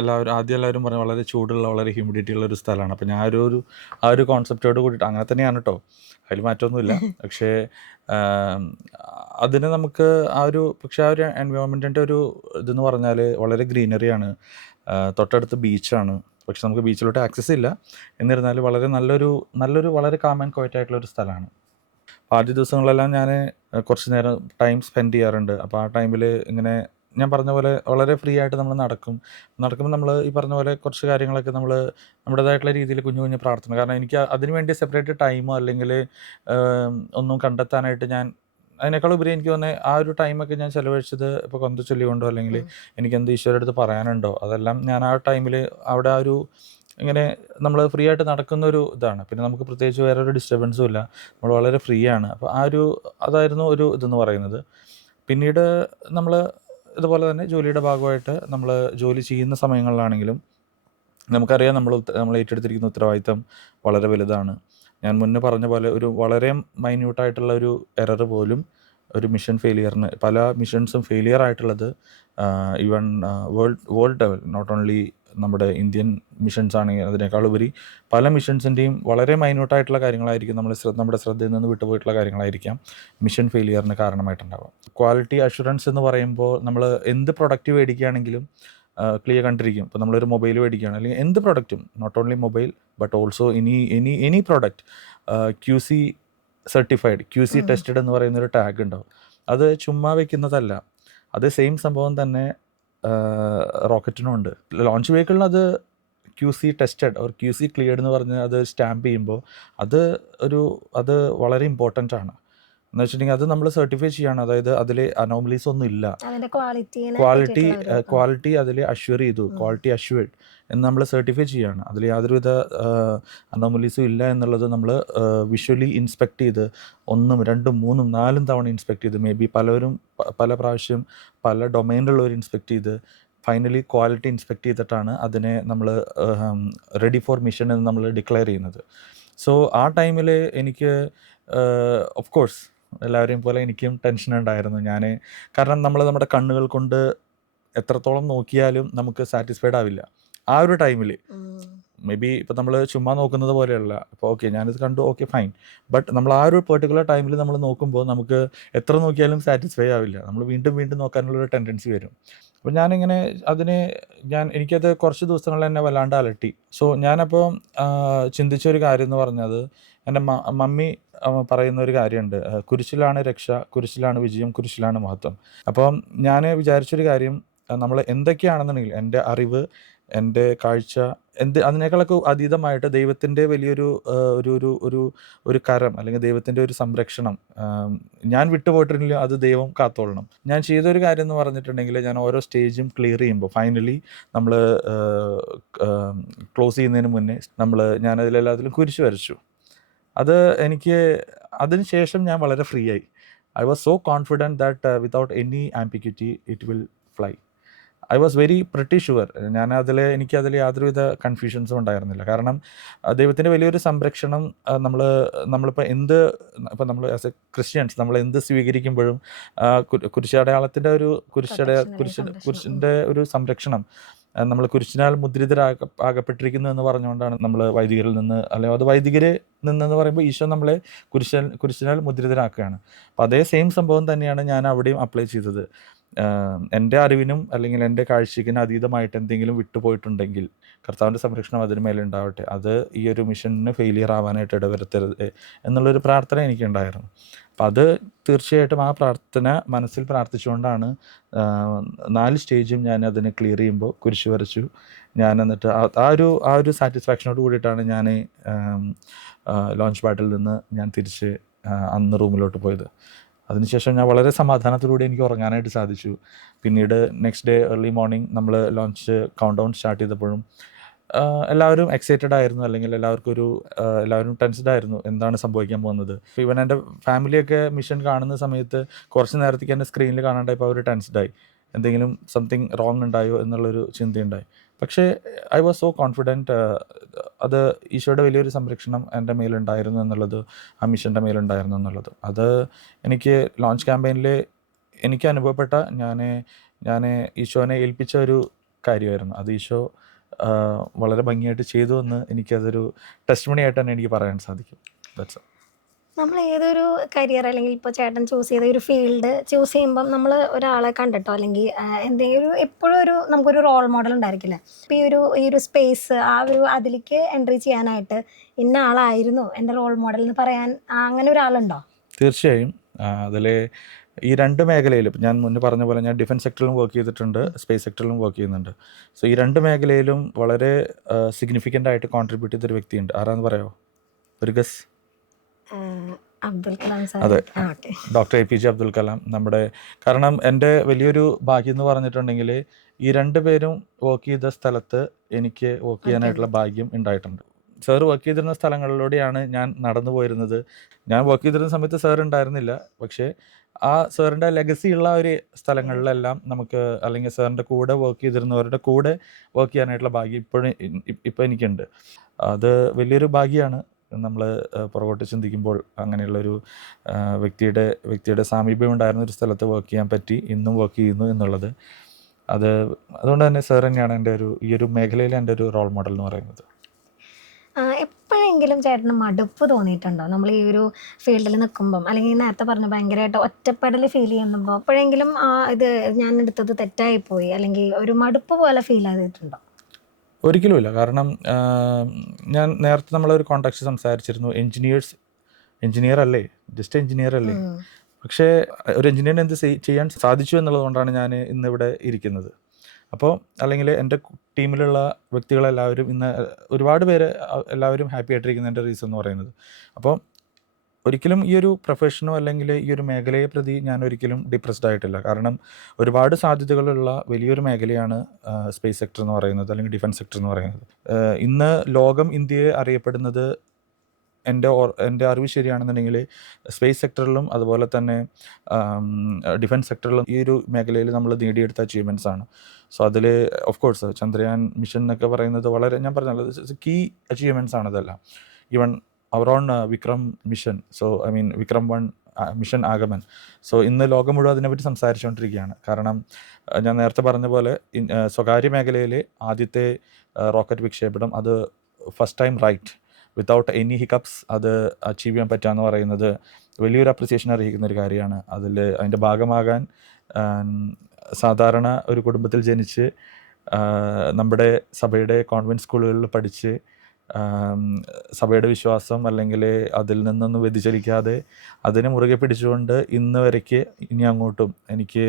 എല്ലാവരും പറഞ്ഞ വളരെ ചൂടുള്ള, വളരെ ഹ്യൂമിഡിറ്റി ഉള്ള ഒരു സ്ഥലമാണ്. അപ്പോൾ ഞാൻ ആ ഒരു കോൺസെപ്റ്റോട് കൂടിയിട്ട് അങ്ങനെ തന്നെയാണ് കേട്ടോ, അതിൽ മാറ്റമൊന്നുമില്ല. പക്ഷേ അതിന് നമുക്ക് പക്ഷേ ആ ഒരു എൻവയോൺമെൻറ്റിൻ്റെ ഒരു ഇതെന്ന് പറഞ്ഞാൽ വളരെ ഗ്രീനറിയാണ്, തൊട്ടടുത്ത് ബീച്ചാണ്. പക്ഷെ നമുക്ക് ബീച്ചിലോട്ട് ആക്സസ് ഇല്ല. എന്നിരുന്നാൽ വളരെ നല്ലൊരു വളരെ കാം ആൻഡ് ക്വയറ്റ് ആയിട്ടുള്ള ഒരു സ്ഥലമാണ്. അപ്പോൾ ആദ്യ ദിവസങ്ങളിലെല്ലാം ഞാൻ കുറച്ച് നേരം ടൈം സ്പെൻഡ് ചെയ്യാറുണ്ട്. അപ്പോൾ ആ ടൈമിൽ ഇങ്ങനെ ഞാൻ പറഞ്ഞ പോലെ വളരെ ഫ്രീ ആയിട്ട് നമ്മൾ നടക്കുമ്പോൾ നമ്മൾ ഈ പറഞ്ഞ പോലെ കുറച്ച് കാര്യങ്ങളൊക്കെ നമ്മൾ നമ്മുടേതായിട്ടുള്ള രീതിയിൽ കുഞ്ഞു കുഞ്ഞു പ്രാർത്ഥന, കാരണം എനിക്ക് അതിന് വേണ്ടി സെപ്പറേറ്റ് ടൈമോ അല്ലെങ്കിൽ ഒന്നും കണ്ടെത്താനായിട്ട് അതിനേക്കാൾ ഉപരി എനിക്ക് തോന്നുന്നത് ആ ഒരു ടൈമൊക്കെ ഞാൻ ചിലവഴിച്ചത് ഇപ്പോൾ കൊന്ത ചൊല്ലിക്കൊണ്ടോ അല്ലെങ്കിൽ എനിക്ക് എന്ത് ഈശ്വരൻ്റെ അടുത്ത് പറയാനുണ്ടോ അതെല്ലാം ഞാൻ ആ ടൈമിൽ അവിടെ ഇങ്ങനെ നമ്മൾ ഫ്രീ ആയിട്ട് നടക്കുന്ന ഒരു ഇതാണ്. പിന്നെ നമുക്ക് പ്രത്യേകിച്ച് വേറൊരു ഡിസ്റ്റർബൻസും ഇല്ല, നമ്മൾ വളരെ ഫ്രീ ആണ്. അപ്പോൾ അതായിരുന്നു ഒരു ഇതെന്ന് പറയുന്നത്. പിന്നീട് നമ്മൾ ഇതുപോലെ തന്നെ ജോലിയുടെ ഭാഗമായിട്ട് നമ്മൾ ജോലി ചെയ്യുന്ന സമയങ്ങളിലാണെങ്കിലും നമുക്കറിയാം നമ്മൾ ഏറ്റെടുത്തിരിക്കുന്ന ഉത്തരവാദിത്തം വളരെ വലുതാണ്. ഞാൻ മുന്നേ പറഞ്ഞ പോലെ ഒരു വളരെ മൈന്യൂട്ടായിട്ടുള്ള ഒരു എറർ പോലും ഒരു മിഷൻ ഫെയിലിയറിന്, പല മിഷൻസും ഫെയിലിയർ ആയിട്ടുള്ളത് even world level, not only നമ്മുടെ ഇന്ത്യൻ മിഷൻസ് ആണെങ്കിൽ അതിനേക്കാൾ ഉപരി പല മിഷൻസിൻ്റെയും വളരെ മൈന്യൂട്ടായിട്ടുള്ള കാര്യങ്ങളായിരിക്കും നമ്മുടെ ശ്രദ്ധയിൽ നിന്ന് വിട്ടുപോയിട്ടുള്ള കാര്യങ്ങളായിരിക്കാം മിഷൻ ഫെയിലിയറിന് കാരണമായിട്ടുണ്ടാവുക. ക്വാളിറ്റി അഷുറൻസ് എന്ന് പറയുമ്പോൾ നമ്മൾ എന്ത് പ്രൊഡക്റ്റ് മേടിക്കുകയാണെങ്കിലും ക്ലിയർ കണ്ടിരിക്കും. ഇപ്പോൾ നമ്മളൊരു മൊബൈൽ മേടിക്കുകയാണ് അല്ലെങ്കിൽ എന്ത് പ്രൊഡക്റ്റും, not only mobile but also any product QC certified, QC tested എന്ന് പറയുന്നൊരു ടാഗ് ഉണ്ടാവും. അത് ചുമ്മാ വെക്കുന്നതല്ല. അത് സെയിം സംഭവം തന്നെ റോക്കറ്റിനും ഉണ്ട്. ലോഞ്ച് വെഹിക്കിളിന് അത് QC tested or QC cleared എന്ന് പറഞ്ഞ് അത് സ്റ്റാമ്പ് ചെയ്യുമ്പോൾ അത് വളരെ ഇമ്പോർട്ടൻ്റ് ആണ്. എന്ന് വെച്ചിട്ടുണ്ടെങ്കിൽ അത് നമ്മൾ സർട്ടിഫൈ ചെയ്യാണ്. അതായത് അതിൽ അനോമലീസ് ഒന്നും ഇല്ല, ക്വാളിറ്റി അതിൽ അഷ്വർ ചെയ്തു, ക്വാളിറ്റി അഷ്വേർഡ് എന്ന് നമ്മൾ സർട്ടിഫൈ ചെയ്യാണ്. അതിൽ യാതൊരുവിധ അനോമലീസും ഇല്ല എന്നുള്ളത് നമ്മൾ വിഷ്വലി ഇൻസ്പെക്ട് ചെയ്ത് 1, 2, 3, 4 തവണ ഇൻസ്പെക്ട് ചെയ്ത്, മേ ബി പലവരും പല പ്രാവശ്യം പല ഡൊമൈനിലുള്ളവർ ഇൻസ്പെക്ട് ചെയ്ത് ഫൈനലി ക്വാളിറ്റി ഇൻസ്പെക്ട് ചെയ്തിട്ടാണ് അതിനെ നമ്മൾ റെഡി ഫോർ മിഷൻ എന്ന് നമ്മൾ ഡിക്ലെയർ ചെയ്യുന്നത്. സോ ആ ടൈമിൽ എനിക്ക് ഓഫ് കോഴ്സ് എല്ലാവരെയും പോലെ എനിക്കും ടെൻഷൻ ഉണ്ടായിരുന്നു. കാരണം നമ്മുടെ കണ്ണുകൾ കൊണ്ട് എത്രത്തോളം നോക്കിയാലും നമുക്ക് സാറ്റിസ്ഫൈഡ് ആവില്ല ആ ഒരു ടൈമിൽ. മേ ബി ഇപ്പോൾ നമ്മൾ ചുമ്മാ നോക്കുന്നത് പോലെയല്ല. ഇപ്പോൾ ഓക്കെ ഞാനിത് കണ്ടു, ഓക്കെ ഫൈൻ, ബട്ട് നമ്മൾ ആ ഒരു പെർട്ടിക്കുലർ ടൈമിൽ നമ്മൾ നോക്കുമ്പോൾ നമുക്ക് എത്ര നോക്കിയാലും സാറ്റിസ്ഫൈ ആവില്ല, നമ്മൾ വീണ്ടും വീണ്ടും നോക്കാനുള്ളൊരു ടെൻഡൻസി വരും. അപ്പോൾ ഞാനിങ്ങനെ എനിക്കത് കുറച്ച് ദിവസങ്ങളിൽ എന്നെ വല്ലാണ്ട് അലട്ടി. സോ ഞാനപ്പോൾ ചിന്തിച്ചൊരു കാര്യം എന്ന് പറഞ്ഞത്, എൻ്റെ മമ്മി പറയുന്ന ഒരു കാര്യമുണ്ട്, കുരിശിലാണ് രക്ഷ, കുരിശിലാണ് വിജയം, കുരിശിലാണ് മഹത്വം. അപ്പം ഞാൻ വിചാരിച്ചൊരു കാര്യം, നമ്മൾ എന്തൊക്കെയാണെന്നുണ്ടെങ്കിൽ എൻ്റെ അറിവ്, എൻ്റെ കാഴ്ച, അതിനേക്കാളൊക്കെ അതീതമായിട്ട് ദൈവത്തിൻ്റെ വലിയൊരു ഒരു കരം അല്ലെങ്കിൽ ദൈവത്തിൻ്റെ ഒരു സംരക്ഷണം ഞാൻ വിട്ടുപോയിട്ടുണ്ടെങ്കിൽ അത് ദൈവം കാത്തോളണം. ഞാൻ ചെയ്തൊരു കാര്യം എന്ന് പറഞ്ഞിട്ടുണ്ടെങ്കിൽ, ഞാൻ ഓരോ സ്റ്റേജും ക്ലിയർ ചെയ്യുമ്പോൾ ഫൈനലി നമ്മൾ ക്ലോസ് ചെയ്യുന്നതിന് മുന്നേ ഞാനതിലെല്ലാത്തിലും കുരിശ് വരച്ചു. അതിന് ശേഷം ഞാൻ വളരെ ഫ്രീ ആയി. I was so confident that without any ambiguity it will fly. I was very pretty sure. എനിക്കതിൽ യാതൊരുവിധ കൺഫ്യൂഷൻസും ഉണ്ടായിരുന്നില്ല. കാരണം ദൈവത്തിൻ്റെ വലിയൊരു സംരക്ഷണം നമ്മളിപ്പോൾ ഇപ്പോൾ നമ്മൾ ആസ് എ ക്രിസ്ത്യൻസ് നമ്മൾ എന്ത് സ്വീകരിക്കുമ്പോഴും കുരിശടയാളത്തിൻ്റെ കുരിശിൻ്റെ ഒരു സംരക്ഷണം, നമ്മൾ കുരിശിനാൽ ആകപ്പെട്ടിരിക്കുന്നു എന്ന് പറഞ്ഞുകൊണ്ടാണ് നമ്മൾ വൈദികരിൽ നിന്ന്, അല്ലെങ്കിൽ അത് വൈദികർ നിന്നെന്ന് പറയുമ്പോൾ ഈശോ നമ്മളെ കുരിശിനാൽ മുദ്രിതരാക്കുകയാണ്. അപ്പോൾ അതേ സെയിം സംഭവം തന്നെയാണ് ഞാൻ അവിടെയും അപ്ലൈ ചെയ്തത്. എൻ്റെ അറിവിനും അല്ലെങ്കിൽ എൻ്റെ കാഴ്ചയ്ക്കിനും അതീതമായിട്ട് എന്തെങ്കിലും വിട്ടുപോയിട്ടുണ്ടെങ്കിൽ കർത്താവിൻ്റെ സംരക്ഷണം അതിന് മേലെ ഉണ്ടാവട്ടെ, അത് ഈ ഒരു മിഷന് ഫെയിലിയർ ആവാനായിട്ട് ഇടവരുത്തരുത് എന്നുള്ളൊരു പ്രാർത്ഥന എനിക്കുണ്ടായിരുന്നു. അപ്പം അത് തീർച്ചയായിട്ടും ആ പ്രാർത്ഥന മനസ്സിൽ പ്രാർത്ഥിച്ചുകൊണ്ടാണ് 4 സ്റ്റേജും ഞാൻ അതിനെ ക്ലിയർ ചെയ്യുമ്പോൾ കുരിശ് വരച്ചു. എന്നിട്ട് ആ ഒരു സാറ്റിസ്ഫാക്ഷനോട് കൂടിയിട്ടാണ് ഞാൻ ലോഞ്ച് പാഡിൽ നിന്ന് ഞാൻ തിരിച്ച് അന്ന് റൂമിലോട്ട് പോയത്. അതിനുശേഷം ഞാൻ വളരെ സമാധാനത്തിലൂടെ എനിക്ക് ഉറങ്ങാനായിട്ട് സാധിച്ചു. പിന്നീട് നെക്സ്റ്റ് ഡേ ഏർലി മോർണിംഗ് നമ്മൾ ലോഞ്ച് കൗണ്ട് ഡൗൺ സ്റ്റാർട്ട് ചെയ്തപ്പോഴും എല്ലാവരും എക്സൈറ്റഡ് ആയിരുന്നു, അല്ലെങ്കിൽ എല്ലാവരും ടെൻസ്ഡ് ആയിരുന്നു എന്താണ് സംഭവിക്കാൻ പോകുന്നത്. ഈവൻ എൻ്റെ ഫാമിലിയൊക്കെ മിഷൻ കാണുന്ന സമയത്ത് കുറച്ച് നേരത്തേക്ക് എൻ്റെ സ്ക്രീനിൽ കാണാണ്ടായപ്പോൾ അവർ ടെൻസ്ഡായി, എന്തെങ്കിലും സംതിങ് റോങ് ഉണ്ടായോ എന്നുള്ളൊരു ചിന്തയുണ്ടായി. പക്ഷേ ഐ വാസ് സോ കോൺഫിഡൻറ്റ്. അത് ഈശോയുടെ വലിയൊരു സംരക്ഷണം എൻ്റെ മേലുണ്ടായിരുന്നു എന്നുള്ളത്, ആ മിഷൻ്റെ മേലുണ്ടായിരുന്നു എന്നുള്ളത്, അത് എനിക്ക് ലോഞ്ച് ക്യാമ്പയിനിൽ എനിക്ക് അനുഭവപ്പെട്ട, ഞാൻ ഈശോനെ ഏൽപ്പിച്ച ഒരു കാര്യമായിരുന്നു. അത് ഈശോ വളരെ ഭംഗിയായിട്ട് ചെയ്തു എന്ന് എനിക്കതൊരു ടെസ്റ്റിമണി ആയിട്ട് തന്നെ എനിക്ക് പറയാൻ സാധിക്കും. That's all. നമ്മൾ ഏതൊരു കരിയർ അല്ലെങ്കിൽ ഇപ്പോൾ ചേട്ടൻ ചൂസ് ചെയ്ത ഒരു ഫീൽഡ് ചൂസ് ചെയ്യുമ്പം നമ്മൾ ഒരാളെ കണ്ടിട്ടോ അല്ലെങ്കിൽ എന്തെങ്കിലും എപ്പോഴും നമുക്കൊരു റോൾ മോഡൽ ഉണ്ടായിരിക്കില്ല. ഇപ്പോൾ ഈ ഒരു സ്പേസ് അതിലേക്ക് എൻട്രി ചെയ്യാനായിട്ട് ഇന്ന ആളായിരുന്നു എൻ്റെ റോൾ മോഡൽ എന്ന് പറയാൻ അങ്ങനെ ഒരാളുണ്ടോ? തീർച്ചയായും. അതിൽ ഈ 2 മേഖലയിലും ഞാൻ മുന്നേ പറഞ്ഞ പോലെ ഞാൻ ഡിഫൻസ് സെക്ടറിലും വർക്ക് ചെയ്തിട്ടുണ്ട്, സ്പേസ് സെക്ടറിലും വർക്ക് ചെയ്യുന്നുണ്ട്. സോ ഈ 2 മേഖലയിലും വളരെ സിഗ്നിഫിക്കൻ്റ് ആയിട്ട് കോൺട്രിബ്യൂട്ട് ചെയ്തൊരു വ്യക്തിയുണ്ട്. ആരാന്ന് പറയാമോ? ഒരു ഗസ്. അബ്ദുൽ കലാം സാർ. അതെ, okay. Doctor APJ Abdul Kalam. കാരണം എൻ്റെ വലിയൊരു ഭാഗ്യം എന്ന് പറഞ്ഞിട്ടുണ്ടെങ്കിൽ ഈ 2 പേരും വർക്ക് ചെയ്ത സ്ഥലത്ത് എനിക്ക് വർക്ക് ചെയ്യാനായിട്ടുള്ള ഭാഗ്യം ഉണ്ടായിട്ടുണ്ട്. സാർ വർക്ക് ചെയ്തിരുന്ന സ്ഥലങ്ങളിലൂടെയാണ് ഞാൻ നടന്നു പോയിരുന്നത്. ഞാൻ വർക്ക് ചെയ്തിരുന്ന സമയത്ത് സാർ ഉണ്ടായിരുന്നില്ല, പക്ഷേ ആ സാറിൻ്റെ ലെഗസി ഉള്ള ഒരു സ്ഥലങ്ങളിലെല്ലാം നമുക്ക്, അല്ലെങ്കിൽ സാറിൻ്റെ കൂടെ വർക്ക് ചെയ്തിരുന്നവരുടെ കൂടെ വർക്ക് ചെയ്യാനായിട്ടുള്ള ഭാഗ്യം ഇപ്പോൾ എനിക്കുണ്ട്. അത് വലിയൊരു ഭാഗ്യമാണ്. നമ്മൾ പുറകോട്ട് ചിന്തിക്കുമ്പോൾ അങ്ങനെയുള്ളൊരു വ്യക്തിയുടെ സാമീപ്യം ഉണ്ടായിരുന്ന ഒരു സ്ഥലത്ത് വർക്ക് ചെയ്യാൻ പറ്റി, ഇന്നും വർക്ക് ചെയ്യുന്നു എന്നുള്ളത്, അതുകൊണ്ട് തന്നെ സാർ തന്നെയാണ് ഈ ഒരു മേഖലയിൽ എൻ്റെ ഒരു റോൾ മോഡൽ എന്ന് പറയുന്നത്. എപ്പോഴെങ്കിലും ചേട്ടന് മടുപ്പ് തോന്നിയിട്ടുണ്ടോ നമ്മൾ ഈ ഒരു ഫീൽഡിൽ നിൽക്കുമ്പം, അല്ലെങ്കിൽ നേരത്തെ പറഞ്ഞ ഭയങ്കരമായിട്ട് ഒറ്റപ്പെടൽ ഫീൽ ചെയ്യുമ്പോൾ എപ്പോഴെങ്കിലും ഇത് ഞാൻ എടുത്തത് തെറ്റായിപ്പോയി അല്ലെങ്കിൽ ഒരു മടുപ്പ് പോലെ ഫീൽ ചെയ്തിട്ടുണ്ടോ? ഒരിക്കലുമില്ല. കാരണം ഞാൻ നേരത്തെ നമ്മളൊരു കോൺടാക്ട് സംസാരിച്ചിരുന്നു, എഞ്ചിനീയർ അല്ലേ, ജസ്റ്റ് എഞ്ചിനീയർ അല്ലേ. പക്ഷേ ഒരു എഞ്ചിനീയറിന് എന്ത് ചെയ്യാൻ സാധിച്ചു എന്നുള്ളത് കൊണ്ടാണ് ഞാൻ ഇന്നിവിടെ ഇരിക്കുന്നത്. അപ്പോൾ അല്ലെങ്കിൽ എൻ്റെ ടീമിലുള്ള വ്യക്തികളെല്ലാവരും ഇന്ന് ഒരുപാട് പേര് എല്ലാവരും ഹാപ്പി ആയിട്ടിരിക്കുന്നതിൻ്റെ റീസൺ എന്ന് പറയുന്നത്. അപ്പോൾ ഒരിക്കലും ഈ ഒരു പ്രൊഫഷനോ അല്ലെങ്കിൽ ഈ ഒരു മേഖലയെ പ്രതി ഞാൻ ഒരിക്കലും ഡിപ്രസ്ഡ് ആയിട്ടില്ല. കാരണം ഒരുപാട് സാധ്യതകളുള്ള വലിയൊരു മേഖലയാണ് സ്പേസ് സെക്ടർ എന്ന് പറയുന്നത്, അല്ലെങ്കിൽ ഡിഫൻസ് സെക്ടർ എന്ന് പറയുന്നത്. ഇന്ന് ലോകം ഇന്ത്യയെ അറിയപ്പെടുന്നത്, എൻ്റെ അറിവ് ശരിയാണെന്നുണ്ടെങ്കിൽ, സ്പേസ് സെക്ടറിലും അതുപോലെ തന്നെ ഡിഫൻസ് സെക്ടറിലും ഈ ഒരു മേഖലയിൽ നമ്മൾ നേടിയെടുത്ത അച്ചീവ്മെൻറ്റ്സ് ആണ്. സോ അതിൽ ഓഫ് കോഴ്സ് ചന്ദ്രയാൻ മിഷൻ എന്നൊക്കെ പറയുന്നത് വളരെ, ഞാൻ പറഞ്ഞല്ലോ, കീ അച്ചീവ്മെൻറ്റ്സ് ആണ് ഇതെല്ലാം. ഈവൻ അവർ on Vikram mission, Vikram 1 mission ആഗമൻ. സോ ഇന്ന് ലോകം മുഴുവൻ അതിനെപ്പറ്റി സംസാരിച്ചുകൊണ്ടിരിക്കുകയാണ്. കാരണം ഞാൻ നേരത്തെ പറഞ്ഞ പോലെ സ്വകാര്യ മേഖലയിലെ ആദ്യത്തെ റോക്കറ്റ് വിക്ഷേപണം, അത് first time right without any hiccups അത് അച്ചീവ് ചെയ്യാൻ പറ്റുക എന്ന് പറയുന്നത് വലിയൊരു അപ്രിസിയേഷൻ അർഹിക്കുന്ന ഒരു കാര്യമാണ്. അതിൻ്റെ ഭാഗമാകാൻ സാധാരണ ഒരു കുടുംബത്തിൽ ജനിച്ച് നമ്മുടെ സഭയുടെ കോൺവെൻറ്റ് സ്കൂളുകളിൽ പഠിച്ച് സഭയുടെ വിശ്വാസം അല്ലെങ്കിൽ അതിൽ നിന്നൊന്നും വ്യതിചലിക്കാതെ അതിനെ മുറുകെ പിടിച്ചുകൊണ്ട് ഇന്ന് വരയ്ക്ക് ഇനി അങ്ങോട്ടും എനിക്ക്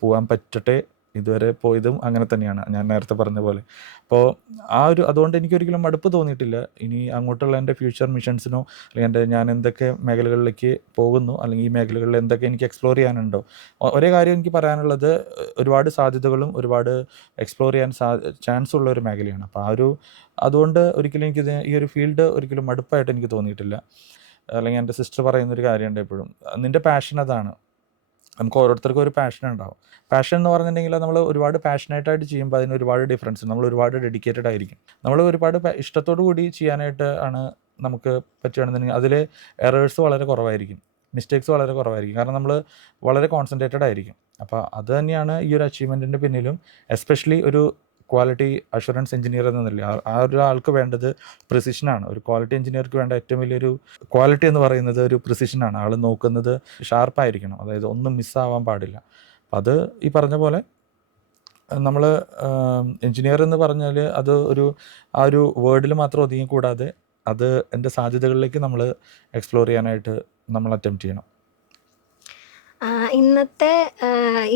പോകാൻ പറ്റട്ടെ. ഇതുവരെ പോയതും അങ്ങനെ തന്നെയാണ്, ഞാൻ നേരത്തെ പറഞ്ഞ പോലെ. അപ്പോൾ അതുകൊണ്ട് എനിക്കൊരിക്കലും മടുപ്പ് തോന്നിയിട്ടില്ല. ഇനി അങ്ങോട്ടുള്ള എൻ്റെ ഫ്യൂച്ചർ മിഷൻസിനോ അല്ലെങ്കിൽ ഞാൻ എന്തൊക്കെ മേഖലകളിലേക്ക് പോകുന്നു, അല്ലെങ്കിൽ ഈ മേഖലകളിൽ എന്തൊക്കെ എനിക്ക് എക്സ്പ്ലോർ ചെയ്യാനുണ്ടോ, ഒരേ കാര്യം എനിക്ക് പറയാനുള്ളത്, ഒരുപാട് സാധ്യതകളും ഒരുപാട് എക്സ്പ്ലോർ ചെയ്യാൻ ചാൻസ് ഉള്ള ഒരു മേഖലയാണ്. അപ്പോൾ അതുകൊണ്ട് ഒരിക്കലും ഈ ഒരു ഫീൽഡ് ഒരിക്കലും മടുപ്പായിട്ട് എനിക്ക് തോന്നിയിട്ടില്ല. അല്ലെങ്കിൽ എൻ്റെ സിസ്റ്റർ പറയുന്നൊരു കാര്യമുണ്ട് എപ്പോഴും, നിൻ്റെ പാഷൻ അതാണ്. നമുക്ക് ഓരോരുത്തർക്കും ഒരു പാഷൻ ഉണ്ടാവും. പാഷൻ എന്ന് പറഞ്ഞിട്ടുണ്ടെങ്കിൽ നമ്മൾ ഒരുപാട് പാഷനേറ്റായിട്ട് ചെയ്യുമ്പോൾ അതിന് ഒരുപാട് ഡിഫറൻസ്, നമ്മൾ ഒരുപാട് ഡെഡിക്കേറ്റഡ് ആയിരിക്കും. നമ്മൾ ഒരുപാട് ഇഷ്ടത്തോടു കൂടി ചെയ്യാനായിട്ട് ആണ് നമുക്ക് പറ്റുകയാണെന്നുണ്ടെങ്കിൽ അതിൽ എറേഴ്സ് വളരെ കുറവായിരിക്കും, മിസ്റ്റേക്സ് വളരെ കുറവായിരിക്കും. കാരണം നമ്മൾ വളരെ കോൺസെൻട്രേറ്റഡ് ആയിരിക്കും. അപ്പോൾ അത് തന്നെയാണ് ഈ ഒരു അച്ചീവ്മെൻറ്റിൻ്റെ പിന്നിലും. എസ്പെഷ്യലി ഒരു ക്വാളിറ്റി അഷുറൻസ് എഞ്ചിനീയർ എന്നല്ല, ഒരാൾക്ക് വേണ്ടത് പ്രിസിഷനാണ്. ഒരു ക്വാളിറ്റി എഞ്ചിനീയർക്ക് വേണ്ട ഏറ്റവും വലിയൊരു ക്വാളിറ്റി എന്ന് പറയുന്നത് ഒരു പ്രിസിഷനാണ്. ആൾ നോക്കുന്നത് ഷാർപ്പായിരിക്കണം, അതായത് ഒന്നും മിസ്സാവാൻ പാടില്ല. അപ്പം അത് ഈ പറഞ്ഞ പോലെ നമ്മൾ എഞ്ചിനീയർ എന്ന് പറഞ്ഞാൽ അത് ആ ഒരു വേർഡിൽ മാത്രം ഒതുങ്ങിക്കൂടാതെ അത് എൻ്റെ സാധ്യതകളിലേക്ക് നമ്മൾ എക്സ്പ്ലോർ ചെയ്യാനായിട്ട് നമ്മൾ അറ്റംപ്റ്റ് ചെയ്യണം. ഇന്നത്തെ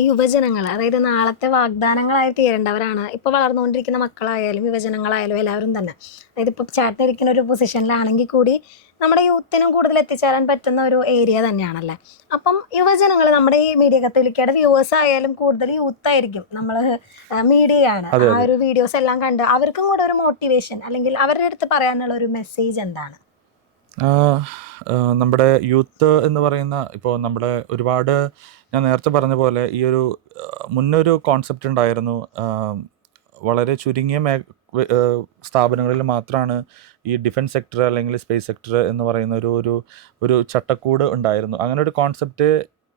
യുവജനങ്ങൾ, അതായത് നാളത്തെ വാഗ്ദാനങ്ങളായി തീരേണ്ടവരാണ് ഇപ്പോൾ വളർന്നുകൊണ്ടിരിക്കുന്ന മക്കളായാലും യുവജനങ്ങളായാലും എല്ലാവരും തന്നെ. അതായത് ഇപ്പോൾ ചേട്ടൻ ഇരിക്കുന്ന ഒരു പൊസിഷനിലാണെങ്കിൽ കൂടി നമ്മുടെ യൂത്തിനും കൂടുതൽ എത്തിച്ചേരാൻ പറ്റുന്ന ഒരു ഏരിയ തന്നെയാണല്ലേ. അപ്പം യുവജനങ്ങൾ നമ്മുടെ ഈ മീഡിയ കത്തോലിക്കയുടെ വ്യൂവേഴ്സ് ആയാലും കൂടുതൽ യൂത്ത് ആയിരിക്കും. നമ്മൾ മീഡിയയാണ് അതെ ആ അതെ ഒരു വീഡിയോസ് എല്ലാം കണ്ട് അവർക്കും കൂടെ ഒരു മോട്ടിവേഷൻ അല്ലെങ്കിൽ അവരുടെ അടുത്ത് പറയാനുള്ള ഒരു മെസ്സേജ് എന്താണ്? നമ്മുടെ യൂത്ത് എന്ന് പറയുന്ന ഇപ്പോൾ നമ്മുടെ ഒരുപാട് ഞാൻ നേരത്തെ പറഞ്ഞ പോലെ ഈ ഒരു മുന്നൊരു കോൺസെപ്റ്റ് ഉണ്ടായിരുന്നു. വളരെ ചുരുങ്ങിയ സ്ഥാപനങ്ങളിൽ മാത്രമാണ് ഈ ഡിഫൻസ് സെക്ടർ അല്ലെങ്കിൽ സ്പേസ് സെക്ടർ എന്ന് പറയുന്ന ഒരു ഒരു ഒരു ചട്ടക്കൂട് ഉണ്ടായിരുന്നു. അങ്ങനെ ഒരു കോൺസെപ്റ്റ്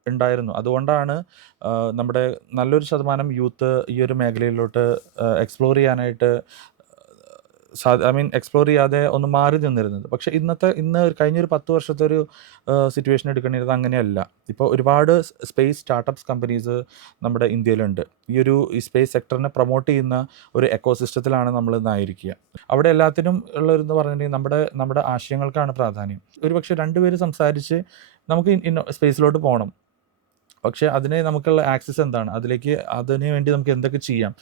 ഉണ്ടായിരുന്നു. അതുകൊണ്ടാണ് നമ്മുടെ നല്ലൊരു ശതമാനം യൂത്ത് ഈ ഒരു മേഖലയിലോട്ട് എക്സ്പ്ലോർ ചെയ്യാനായിട്ട് എക്സ്പ്ലോർ ചെയ്യാതെ ഒന്ന് മാറി നിന്നിരുന്നത്. പക്ഷേ ഇന്ന് കഴിഞ്ഞൊരു 10 വർഷത്തെ ഒരു സിറ്റുവേഷൻ എടുക്കണത് അങ്ങനെയല്ല. ഇപ്പോൾ ഒരുപാട് സ്പേസ് സ്റ്റാർട്ടപ്സ് കമ്പനീസ് നമ്മുടെ ഇന്ത്യയിലുണ്ട്. ഈ സ്പേസ് സെക്ടറിനെ പ്രൊമോട്ട് ചെയ്യുന്ന ഒരു എക്കോസിസ്റ്റത്തിലാണ് നമ്മൾ ഇന്നായിരിക്കുക. അവിടെ എല്ലാത്തിനും ഉള്ളതെന്ന് പറഞ്ഞിട്ടുണ്ടെങ്കിൽ നമ്മുടെ ആശയങ്ങൾക്കാണ് പ്രാധാന്യം. ഒരുപക്ഷെ 2 പേര് സംസാരിച്ച് നമുക്ക് സ്പേസിലോട്ട് പോകണം. പക്ഷേ നമുക്കുള്ള ആക്സസ് എന്താണ്? അതിന് വേണ്ടി നമുക്ക് എന്തൊക്കെ ചെയ്യാം?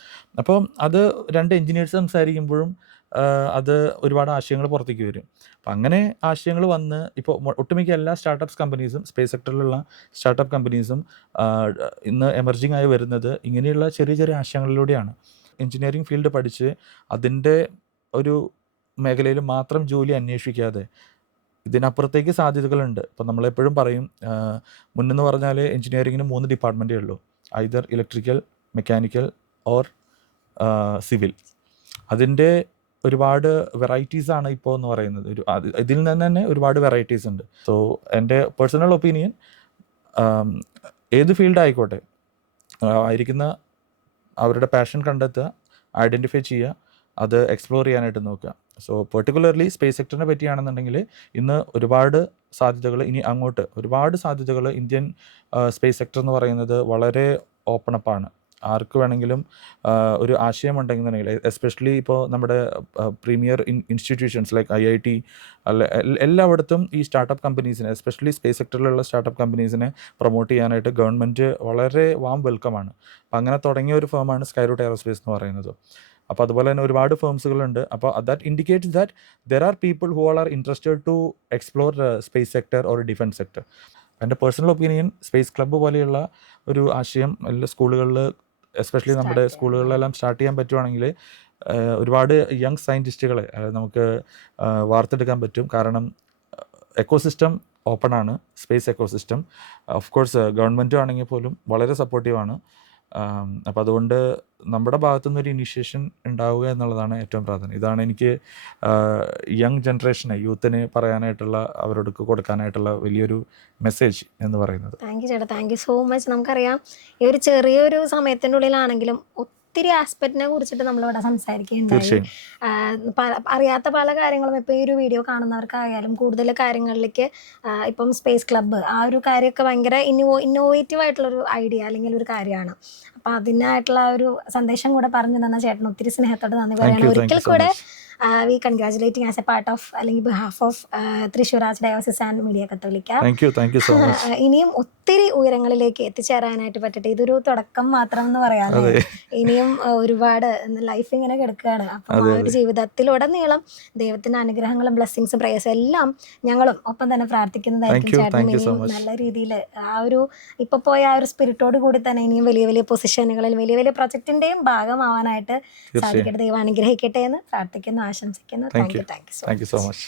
അപ്പം അത് 2 എഞ്ചിനീയേഴ്സ് സംസാരിക്കുമ്പോഴും അത് ഒരുപാട് ആശയങ്ങൾ പുറത്തേക്ക് വരും. അപ്പം അങ്ങനെ ആശയങ്ങൾ വന്ന് ഇപ്പോൾ ഒട്ടുമിക്ക എല്ലാ സ്റ്റാർട്ടപ്സ് കമ്പനീസും സ്പേസ് സെക്ടറിലുള്ള സ്റ്റാർട്ടപ്പ് കമ്പനീസും ഇന്ന് എമർജിങ് ആയി വരുന്നത് ഇങ്ങനെയുള്ള ചെറിയ ചെറിയ ആശയങ്ങളിലൂടെയാണ്. എഞ്ചിനീയറിംഗ് ഫീൽഡ് പഠിച്ച് അതിൻ്റെ ഒരു മേഖലയിൽ മാത്രം ജോലി അന്വേഷിക്കാതെ ഇതിനപ്പുറത്തേക്ക് സാധ്യതകളുണ്ട്. ഇപ്പം നമ്മളെപ്പോഴും പറയും, മുന്നെന്ന് പറഞ്ഞാൽ എഞ്ചിനീയറിങ്ങിന് 3 ഡിപ്പാർട്ട്മെൻറ്റേ ഉള്ളൂ. Either electrical, mechanical or civil. അതിൻ്റെ ഒരുപാട് വെറൈറ്റീസാണ് ഇപ്പോൾ എന്ന് പറയുന്നത്. ഇതിൽ നിന്ന് തന്നെ ഒരുപാട് വെറൈറ്റീസ് ഉണ്ട്. സോ എൻ്റെ പേഴ്സണൽ ഒപ്പീനിയൻ, ഏത് ഫീൽഡ് ആയിക്കോട്ടെ, ആയിരിക്കുന്ന അവരുടെ പാഷൻ കണ്ടെത്തുക, ഐഡൻറ്റിഫൈ ചെയ്യുക, അത് എക്സ്പ്ലോർ ചെയ്യാനായിട്ട് നോക്കുക. സോ പെർട്ടിക്കുലർലി സ്പേസ് സെക്ടറിനെ പറ്റിയാണെന്നുണ്ടെങ്കിൽ ഇന്ന് ഒരുപാട് സാധ്യതകൾ, ഇനി അങ്ങോട്ട് ഒരുപാട് സാധ്യതകൾ ഇന്ത്യൻ സ്പേസ് സെക്ടർ എന്ന് പറയുന്നത് വളരെ ഓപ്പണപ്പാണ്. ആർക്ക് വേണമെങ്കിലും ഒരു ആശയമുണ്ടെന്നുണ്ടെങ്കിൽ, എസ്പെഷ്യലി ഇപ്പോൾ നമ്മുടെ പ്രീമിയർ ഇൻസ്റ്റിറ്റ്യൂഷൻസ് ലൈക്ക് IIT എല്ലായിടത്തും ഈ സ്റ്റാർട്ടപ്പ് കമ്പനീസിനെ, എസ്പെഷ്യലി സ്പേസ് സെക്ടറിലുള്ള സ്റ്റാർട്ടപ്പ് കമ്പനീസിനെ പ്രൊമോട്ട് ചെയ്യാനായിട്ട് ഗവൺമെൻറ് വളരെ വാം വെൽക്കമാണ്. അപ്പം അങ്ങനെ തുടങ്ങിയ ഒരു ഫേമാണ് സ്കൈറൂട്ട് എയറോസ്പേസ് എന്ന് പറയുന്നത്. അപ്പോൾ അതുപോലെ തന്നെ ഒരുപാട് ഫേംസുകളുണ്ട്. അപ്പോൾ that indicates that there are people who are interested to explore space sector or defence sector. എൻ്റെ പേഴ്സണൽ ഒപ്പീനിയൻ, സ്പേസ് ക്ലബ്ബ് പോലെയുള്ള ഒരു ആശയം എല്ലാ സ്കൂളുകളിൽ, എസ്പെഷ്യലി നമ്മുടെ സ്കൂളുകളിലെല്ലാം സ്റ്റാർട്ട് ചെയ്യാൻ പറ്റുവാണെങ്കിൽ ഒരുപാട് യങ് സയൻറ്റിസ്റ്റുകളെ നമുക്ക് വാർത്തെടുക്കാൻ പറ്റും. കാരണം എക്കോസിസ്റ്റം ഓപ്പണാണ്, സ്പേസ് എക്കോസിസ്റ്റം. ഓഫ് കോഴ്സ് ഗവൺമെൻറ്റും ആണെങ്കിൽ പോലും വളരെ സപ്പോർട്ടീവാണ്. അപ്പോൾ അതുകൊണ്ട് നമ്മുടെ ഭാഗത്തുനിന്ന് ഒരു ഇനിഷ്യേഷൻ ഉണ്ടാവുക എന്നുള്ളതാണ് ഏറ്റവും പ്രാധാന്യം. ഇതാണ് എനിക്ക് യങ് ജനറേഷനെ, യൂത്തിന് പറയാനായിട്ടുള്ള, അവരോട് കൊടുക്കാനായിട്ടുള്ള വലിയൊരു മെസ്സേജ് എന്ന് പറയുന്നത്. താങ്ക് യു ചേട്ടാ, താങ്ക് യു സോ മച്ച്. നമുക്കറിയാം ഈ ഒരു ചെറിയൊരു സമയത്തിൻ്റെ ഉള്ളിലാണെങ്കിലും ഒത്തിരി ആസ്പെക്റ്റിനെ കുറിച്ചിട്ട് നമ്മളിവിടെ സംസാരിക്കുകയുണ്ടായി. തീർച്ചയായും. അറിയാത്ത പല കാര്യങ്ങളും ഇപ്പോൾ ഈ ഒരു വീഡിയോ കാണുന്നവർക്കായാലും കൂടുതൽ കാര്യങ്ങളിലേക്ക് ഇപ്പം സ്പേസ് ക്ലബ്ബ് ആ ഒരു കാര്യമൊക്കെ ഭയങ്കര ഇന്നോവേറ്റീവ് ആയിട്ടുള്ളൊരു ഐഡിയ അല്ലെങ്കിൽ ഒരു കാര്യമാണ്. അപ്പം അതിനായിട്ടുള്ള ഒരു സന്ദേശം കൂടെ പറഞ്ഞു തന്ന ചേട്ടന് ഒത്തിരി സ്നേഹത്തോടെ നന്ദി പറയണം. ഒരിക്കൽ കൂടെ we congratulating as a part of അല്ലെങ്കിൽ behalf of Thrissur archdiocese and media കത്തോലിക്ക. Thank you so much. ഇനിയും ഒത്തിരി ഉയരങ്ങളിലേക്ക് എത്തിച്ചേരാനായിട്ട് പറ്റട്ടെ. ഇതൊരു തുടക്കം മാത്രം എന്ന് പറയാതെ ഇനിയും ഒരുപാട് ലൈഫ് ഇങ്ങനെ കിടക്കുകയാണ്. അപ്പം ആ ഒരു ജീവിതത്തിലുടനീളം ദൈവത്തിന്റെ അനുഗ്രഹങ്ങളും ബ്ലെസ്സിങ്സും പ്രേയേഴ്സും എല്ലാം ഞങ്ങളും ഒപ്പം തന്നെ പ്രാർത്ഥിക്കുന്നതായിരിക്കും. ചേട്ടനും ഇനിയും നല്ല രീതിയിൽ ആ ഒരു ഇപ്പൊ പോയ ആ ഒരു സ്പിരിറ്റോട് കൂടി തന്നെ ഇനിയും വലിയ വലിയ പൊസിഷനുകളിൽ വലിയ വലിയ പ്രൊജക്ടിന്റെയും ഭാഗമാവാനായിട്ട് സാധിക്കട്ടെ. ദൈവം അനുഗ്രഹിക്കട്ടെ എന്ന് പ്രാർത്ഥിക്കുന്നു, ആശംസിക്കുന്നു. Thank you so much.